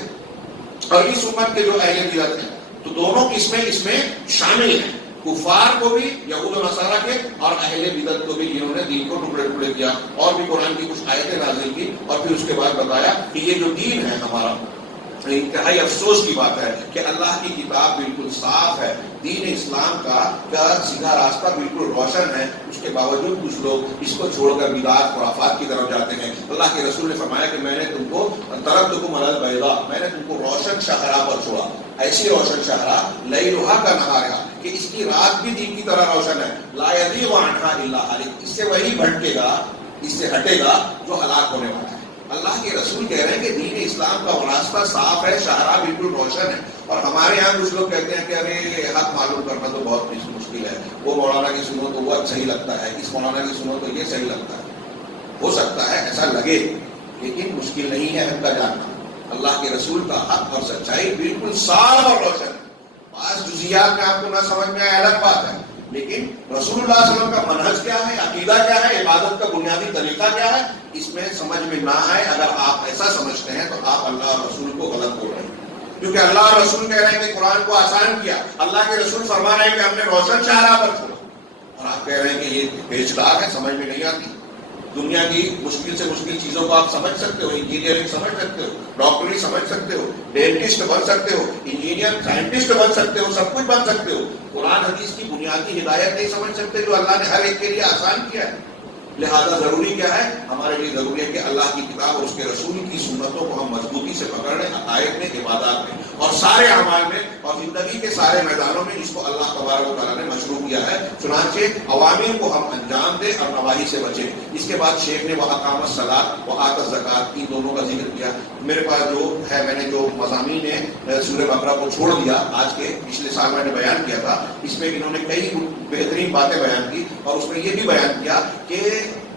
اور اس امت کے جو اہل بدعت ہیں، تو دونوں قسمیں اس میں شامل ہیں، کفار کو بھی یہود و نصارہ کے اور اہل بدعت کو بھی، جنہوں نے دین کو ٹکڑے ٹکڑے کیا، اور بھی قرآن کی کچھ آیتیں نازل کی، اور پھر اس کے بعد بتایا کہ یہ جو دین ہے ہمارا، انتہائی افسوس کی بات ہے کہ اللہ کی کتاب بالکل صاف ہے، دین اسلام کا سیدھا راستہ بالکل روشن ہے، اس کے باوجود کچھ لوگ اس کو چھوڑ کر بدعات خرافات کی طرف جاتے ہیں۔ اللہ کے رسول نے فرمایا کہ میں نے تم کو ترکتکم علی البیضاء، میں نے تم کو روشن شاہراہ پر چھوڑا، ایسی روشن شاہراہ لیلھا کنہارھا کہ اس کی رات بھی دین کی طرح روشن ہے، لا یزیغ عنہا الا ہالک، اس سے وہی بھٹکے گا، اس سے ہٹے گا جو ہلاک ہونے والا ہے۔ اللہ کے رسول کہہ رہے ہیں کہ دین اسلام کا راستہ صاف ہے، شاہراہ بالکل روشن ہے، اور ہمارے یہاں کچھ لوگ کہتے ہیں کہ ارے حق معلوم کرنا تو بہت مشکل ہے، وہ مولانا کی سنو تو وہ صحیح لگتا ہے، اس مولانا کی سنو تو یہ صحیح لگتا ہے۔ ہو سکتا ہے ایسا لگے، لیکن مشکل نہیں ہے حق کا جاننا۔ اللہ کے رسول کا حق اور سچائی بالکل صاف اور روشن ہے، بعض جزیات میں آپ کو نہ سمجھ میں آئے الگ بات ہے، لیکن رسول اللہ صلی اللہ علیہ وسلم کا منہج کیا ہے، عقیدہ کیا ہے، عبادت کا بنیادی طریقہ کیا ہے، اس میں سمجھ میں نہ آئے، اگر آپ ایسا سمجھتے ہیں تو آپ اللہ اور رسول کو غلط بول رہے ہیں، کیونکہ اللہ اور رسول کہہ رہے ہیں کہ قرآن کو آسان کیا، اللہ کے رسول فرما رہے ہیں کہ ہم نے روشن شاہراہ پر چھوڑا، اور آپ کہہ رہے ہیں کہ یہ پیچیدہ ہے، سمجھ میں نہیں آتی۔ دنیا کی مشکل سے مشکل چیزوں کو آپ سمجھ سکتے ہو، انجینئرنگ سمجھ سکتے ہو، ڈاکٹری سمجھ سکتے ہو، ڈینٹسٹ بن سکتے ہو، انجینئر سائنٹسٹ بن سکتے ہو، سب کچھ بن سکتے ہو، قرآن حدیث کی بنیادی ہدایت نہیں سمجھ سکتے جو اللہ نے ہر ایک کے لیے آسان کیا ہے۔ لہذا ضروری کیا ہے، ہمارے لیے ضروری ہے کہ اللہ کی کتاب اور اس کے رسول کی سنتوں کو ہم مضبوطی سے پکڑ لیں، عقائد میں، عبادات میں، اور سارے اعمال میں، اور زندگی کے سارے میدانوں میں جس کو اللہ تبارک و تعالیٰ نے مشروع کیا ہے، چنانچہ عوامر کو ہم انجام دیں اور نواہی سے بچیں۔ اس کے بعد شیخ نے وَأَقَامَ الصَّلَاةَ وَآتَى الزَّكَاةَ، ان دونوں کا ذکر کیا۔ میرے پاس جو ہے، میں نے جو مضامین سورہ بقرہ کو چھوڑ دیا، آج کے پچھلے سال میں نے بیان کیا تھا، اس میں انہوں نے کئی بہترین باتیں بیان کی، اور اس میں یہ بھی بیان کیا کہ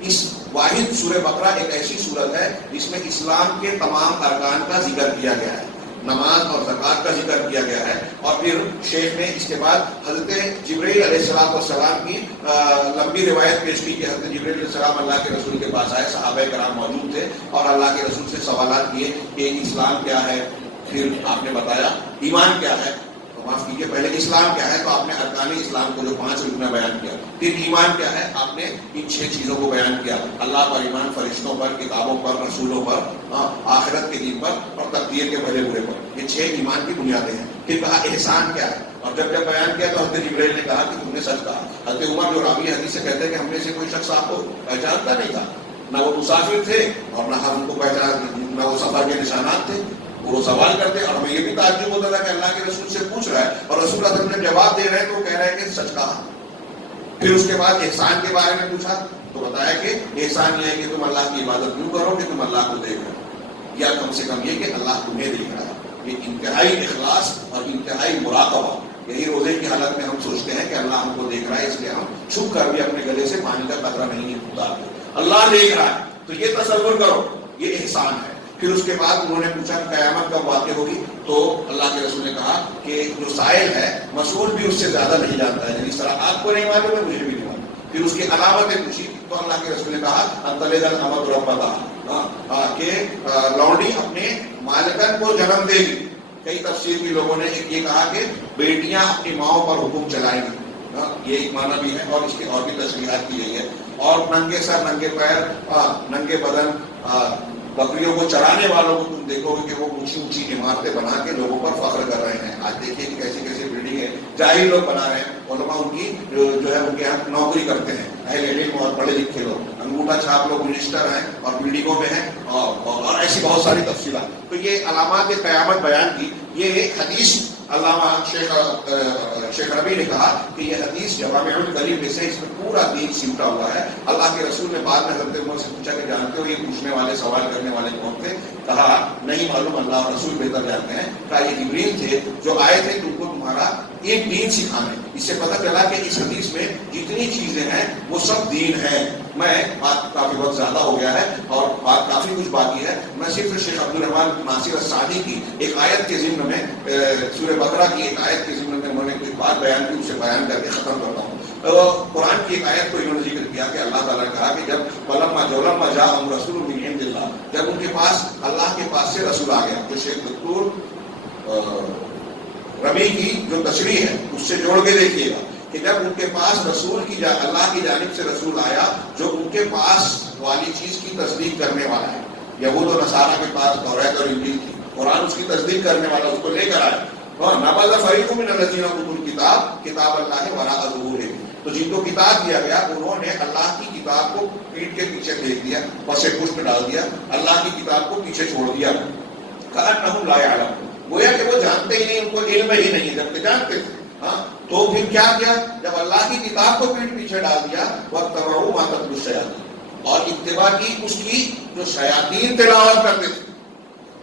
اس واحد سورہ بقرہ ایک ایسی سورت ہے جس میں اسلام کے تمام ارکان کا ذکر کیا گیا ہے، نماز اور زکوٰۃ کا ذکر کیا گیا ہے، اور پھر شیخ نے اس کے بعد حضرت جبرائیل علیہ السلام کی لمبی روایت پیش کی کہ حضرت جبرائیل علیہ السلام اللہ کے رسول کے پاس آئے، صحابہ کرام موجود تھے، اور اللہ کے رسول سے سوالات کیے کہ اسلام کیا ہے، پھر آپ نے بتایا ایمان کیا ہے، معاف کیجیے پہلے اسلام کیا ہے، تو آپ نے ارکان اسلام کو جو 5 رکن بیان کیا، پھر ایمان کیا ہے، آپ نے ان 6 چیزوں کو بیان کیا، اللہ پر ایمان، فرشتوں پر، کتابوں پر، رسولوں پر، آخرت کے دن پر، اور تقدیر کے بھلے برے پر، یہ 6 ایمان کی بنیادیں ہیں۔ پھر کہا احسان کیا ہے، اور جب بیان کیا تو حضرت جبرائیل نے کہا کہ تم نے سچ کہا۔ حضرت عمر جو راوی حدیث سے کہتے ہیں کہ ہم میں سے کوئی شخص آپ کو پہچانتا نہیں تھا، نہ وہ مسافر تھے اور نہ ہم کو نہ وہ سفر کے نشانات تھے، وہ سوال کرتے، اور ہمیں یہ بھی تعجب ہوتا تھا کہ اللہ کے رسول سے پوچھ رہا ہے اور رسول اللہ صلی اللہ علیہ وسلم نے جواب دے رہے ہیں تو وہ کہہ رہے ہیں کہ سچ کہا۔ پھر اس کے بعد احسان کے بارے میں پوچھا تو بتایا کہ احسان یہ ہے کہ تم اللہ کی عبادت یوں کرو کہ تم اللہ کو دیکھ رہے ہو، یا کم سے کم یہ کہ اللہ تمہیں دیکھ رہا ہے۔ یہ انتہائی اخلاص اور انتہائی مراقبہ، یہی روزے کی حالت میں ہم سوچتے ہیں کہ اللہ ہم کو دیکھ رہا ہے، اس لیے ہم چھپ کر بھی اپنے گلے سے پانی کا قطرہ نہیں اتارتے، اللہ دیکھ رہا ہے، تو یہ تصور کرو، یہ احسان ہے۔ پھر اس کے بعد انہوں نے پوچھا کہ قیامت کب واقع ہوگی، تو اللہ کے رسول نے کہا کہ جو سائل ہے مسئول بھی اس سے زیادہ نہیں جانتا ہے، جس طرح آپ کو نہیں معلوم ہے مجھے بھی نہیں معلوم۔ پھر اس کی علامتیں پوچھی تو اللہ کے رسول نے کہا انطلق الامۃ ربتہا، کہ لونڈی اپنے مالکن کو جنم دے گی۔ کئی تفسیر کے لوگوں نے یہ کہا کہ بیٹیاں اپنی ماؤں پر حکم چلائیں گی، یہ ایک معنی بھی ہے، اور اس کی اور بھی تشریحات کی گئی ہے۔ اور ننگے سر، ننگے پیر، ننگے بدن بکریوں کو چرانے والوں کو تم دیکھو گے کہ وہ اونچی اونچی عمارتیں بنا کے لوگوں پر فخر کر رہے ہیں۔ آج دیکھیے کہ کیسی کیسی بلڈنگ ہے، جاہل لوگ بنا رہے ہیں، علماء ان کی جو ہے ان کے یہاں نوکری کرتے ہیں، اہل علم اور پڑھے لکھے لوگ، انگوٹھا چھاپ لوگ منسٹر ہیں اور بلڈنگوں میں ہیں، اور ایسی بہت ساری تفصیلات۔ تو یہ علامات قیامت بیان کی، یہ ایک حدیث علامہ شیخ ربیع نے کہا کہ یہ حدیث جوامع الکلم میں سے اس میں پورا دین سمٹا ہوا ہے۔ اللہ کے رسول نے بعد میں حضرت عمر سے پوچھا کہ جانتے ہو یہ پوچھنے والے، سوال کرنے والے کون تھے؟ کہا نہیں معلوم، اللہ اور رسول بہتر جانتے ہیں۔ کہا یہ جبریل تھے جو آئے تھے تم کو تمہارا ایک دین سکھانے. اس سے پتہ چلا کہ اس حدیث میں جتنی چیزیں ہیں وہ سب دین ہے. میں بات کافی وقت زیادہ ہو گیا ہے اور بات کافی کچھ باقی ہے. میں صرف شیخ عبدالرحمان ناصر السعدی کی ایک آیت کے ضمن میں سورہ بقرہ کی ایک آیت کے ضمن میں انہوں نے کچھ بات بیان کی, اسے بیان کر کے ختم کرتا ہوں. قرآن کی ایک آیت کو انہوں نے ذکر کیا کہ اللہ تعالیٰ نے کہا کہ جب فلما جاءہم رسول من عند اللہ, جب ان کے پاس اللہ کے پاس سے رسول آ گیا. جو شیخ دکتور ربی کی جو تشریح ہے اس سے جوڑ کے دیکھیے گا کہ جب ان کے پاس رسول کی اللہ کی جانب سے رسول آیا جو ان کے پاس والی چیز کی تصدیق کرنے والا ہے. یہود و نصارہ کے پاس توریت اور انجیل تھی, قرآن اس کی تصدیق کرنے والا اس کو لے کر آیا. نبذ فریق من الذین اوتوا الکتاب کتاب اللہ وراء ظہورہم, تو جن کو کتاب دیا گیا انہوں نے اللہ کی کتاب کو پیٹھ کے پیچھے پھینک دیا, پس پشت ڈال دیا, اللہ کی کتاب کو پیچھے چھوڑ دیا. کأنہم لا یعلمون, گویا کہ وہ جانتے ہی نہیں, ان کو علم ہی نہیں, جبکہ جانتے تھے. تو پھر کیا کیا, جب اللہ کی کتاب کو پیٹھ پیچھے ڈال دیا واتبعوا ما تتلو الشیاطین, اور اتباع کی اس کی جو شیاطین تلاوت کرتے تھے,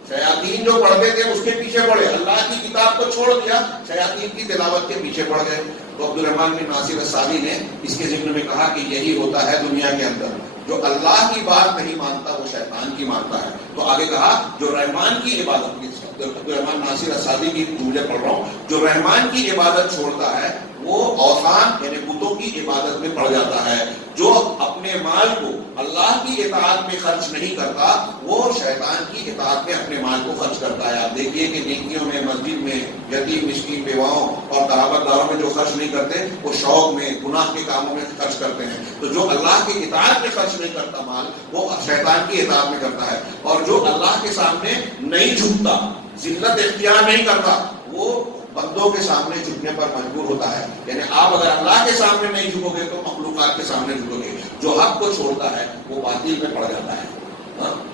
شیاطین جو پڑھتے تھے اس کے پیچھے پڑے, اللہ کی کتاب کو چھوڑ دیا, شیاطین کی تلاوت کے پیچھے پڑ گئے. تو عبدالرحمان بن ناصر السعدی نے اس کے ذکر میں کہا کہ یہی ہوتا ہے دنیا کے اندر, جو اللہ کی بات نہیں مانتا وہ شیطان کی مانتا ہے. تو آگے کہا جو رحمان کی عبادت, عبدالرحمان ناصر السعدی کی جملے پڑھ رہا ہوں, جو رحمان کی عبادت چھوڑتا ہے وہ اوثان یعنی بتوں کی عبادت میں پڑ جاتا ہے. جو اپنے مال کو اللہ کی اطاعت میں خرچ نہیں کرتا وہ شیطان کی اطاعت میں اپنے مال کو خرچ کرتا ہے. آپ دیکھیے کہ نیکیوں میں, مسجد میں, یتیم مسکین بیواؤں اور قرابت داروں میں جو خرچ نہیں کرتے وہ شوق میں, گناہ کے کاموں میں خرچ کرتے ہیں. تو جو اللہ کی اطاعت میں خرچ نہیں کرتا مال وہ شیطان کی اطاعت میں کرتا ہے. اور جو اللہ کے سامنے نہیں جھکتا, ذلت اختیار نہیں کرتا, وہ بندوں کے سامنے جھکنے پر مجبور ہوتا ہے. یعنی آپ اگر اللہ کے سامنے نہیں جھکو گے تو مخلوقات کے سامنے جھکو گے. جو حق کو چھوڑتا ہے وہ باطل میں پڑ جاتا ہے,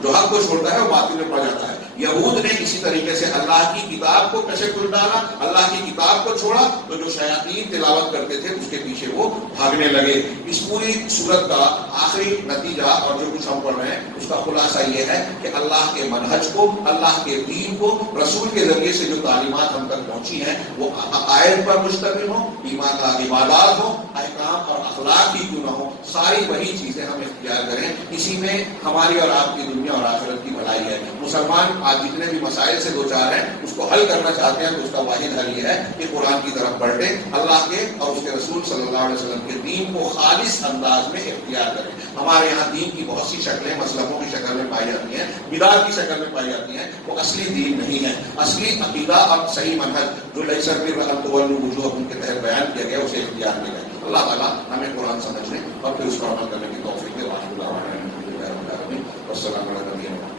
جو حق کو چھوڑتا ہے وہ باطل میں پڑ جاتا ہے. یہود نے اسی طریقے سے اللہ کی کتاب کو پیچھے کھل ڈالا, اللہ کی کتاب کو چھوڑا, تو جو شیاطین تلاوت کرتے تھے اس کے پیچھے وہ بھاگنے لگے. اس پوری صورت کا آخری نتیجہ اور جو کچھ ہم پڑھ رہے ہیں اس کا خلاصہ یہ ہے کہ اللہ کے منہج کو, اللہ کے دین کو رسول کے ذریعے سے جو تعلیمات ہم تک پہنچی ہیں وہ عقائد پر مشتمل ہوں, ایمان عبادات ہوں, احکام اور اخلاق ہی کیوں نہ ہو, ساری وہی چیزیں ہم اختیار کریں. اسی میں ہماری اور آپ کی دنیا اور آخرت کی بھلائی ہے. مسلمان آج جتنے بھی مسائل سے دوچار ہیں اس کو حل کرنا چاہتے ہیں تو اس کا واحد حل یہ ہے کہ قرآن کی طرف پلٹیں, اللہ کے اور اس کے رسول صلی اللہ علیہ وسلم کے دین کو خالص انداز میں اختیار کریں. ہمارے یہاں دین کی بہت سی شکلیں مسلکوں کی شکل میں پائی جاتی ہیں, بدعت کی شکل میں پائی جاتی ہیں, وہ اصلی دین نہیں ہے. اصلی عقیدہ اور صحیح منہج جو لیس البر ان تولوا وجوہکم کے تحت بیان کیا گیا اسے اختیار کیا گیا. اللہ تعالیٰ ہمیں قرآن سمجھنے اور پھر اس پر عمل کرنے کی توفیق دے. والسلام علیکم.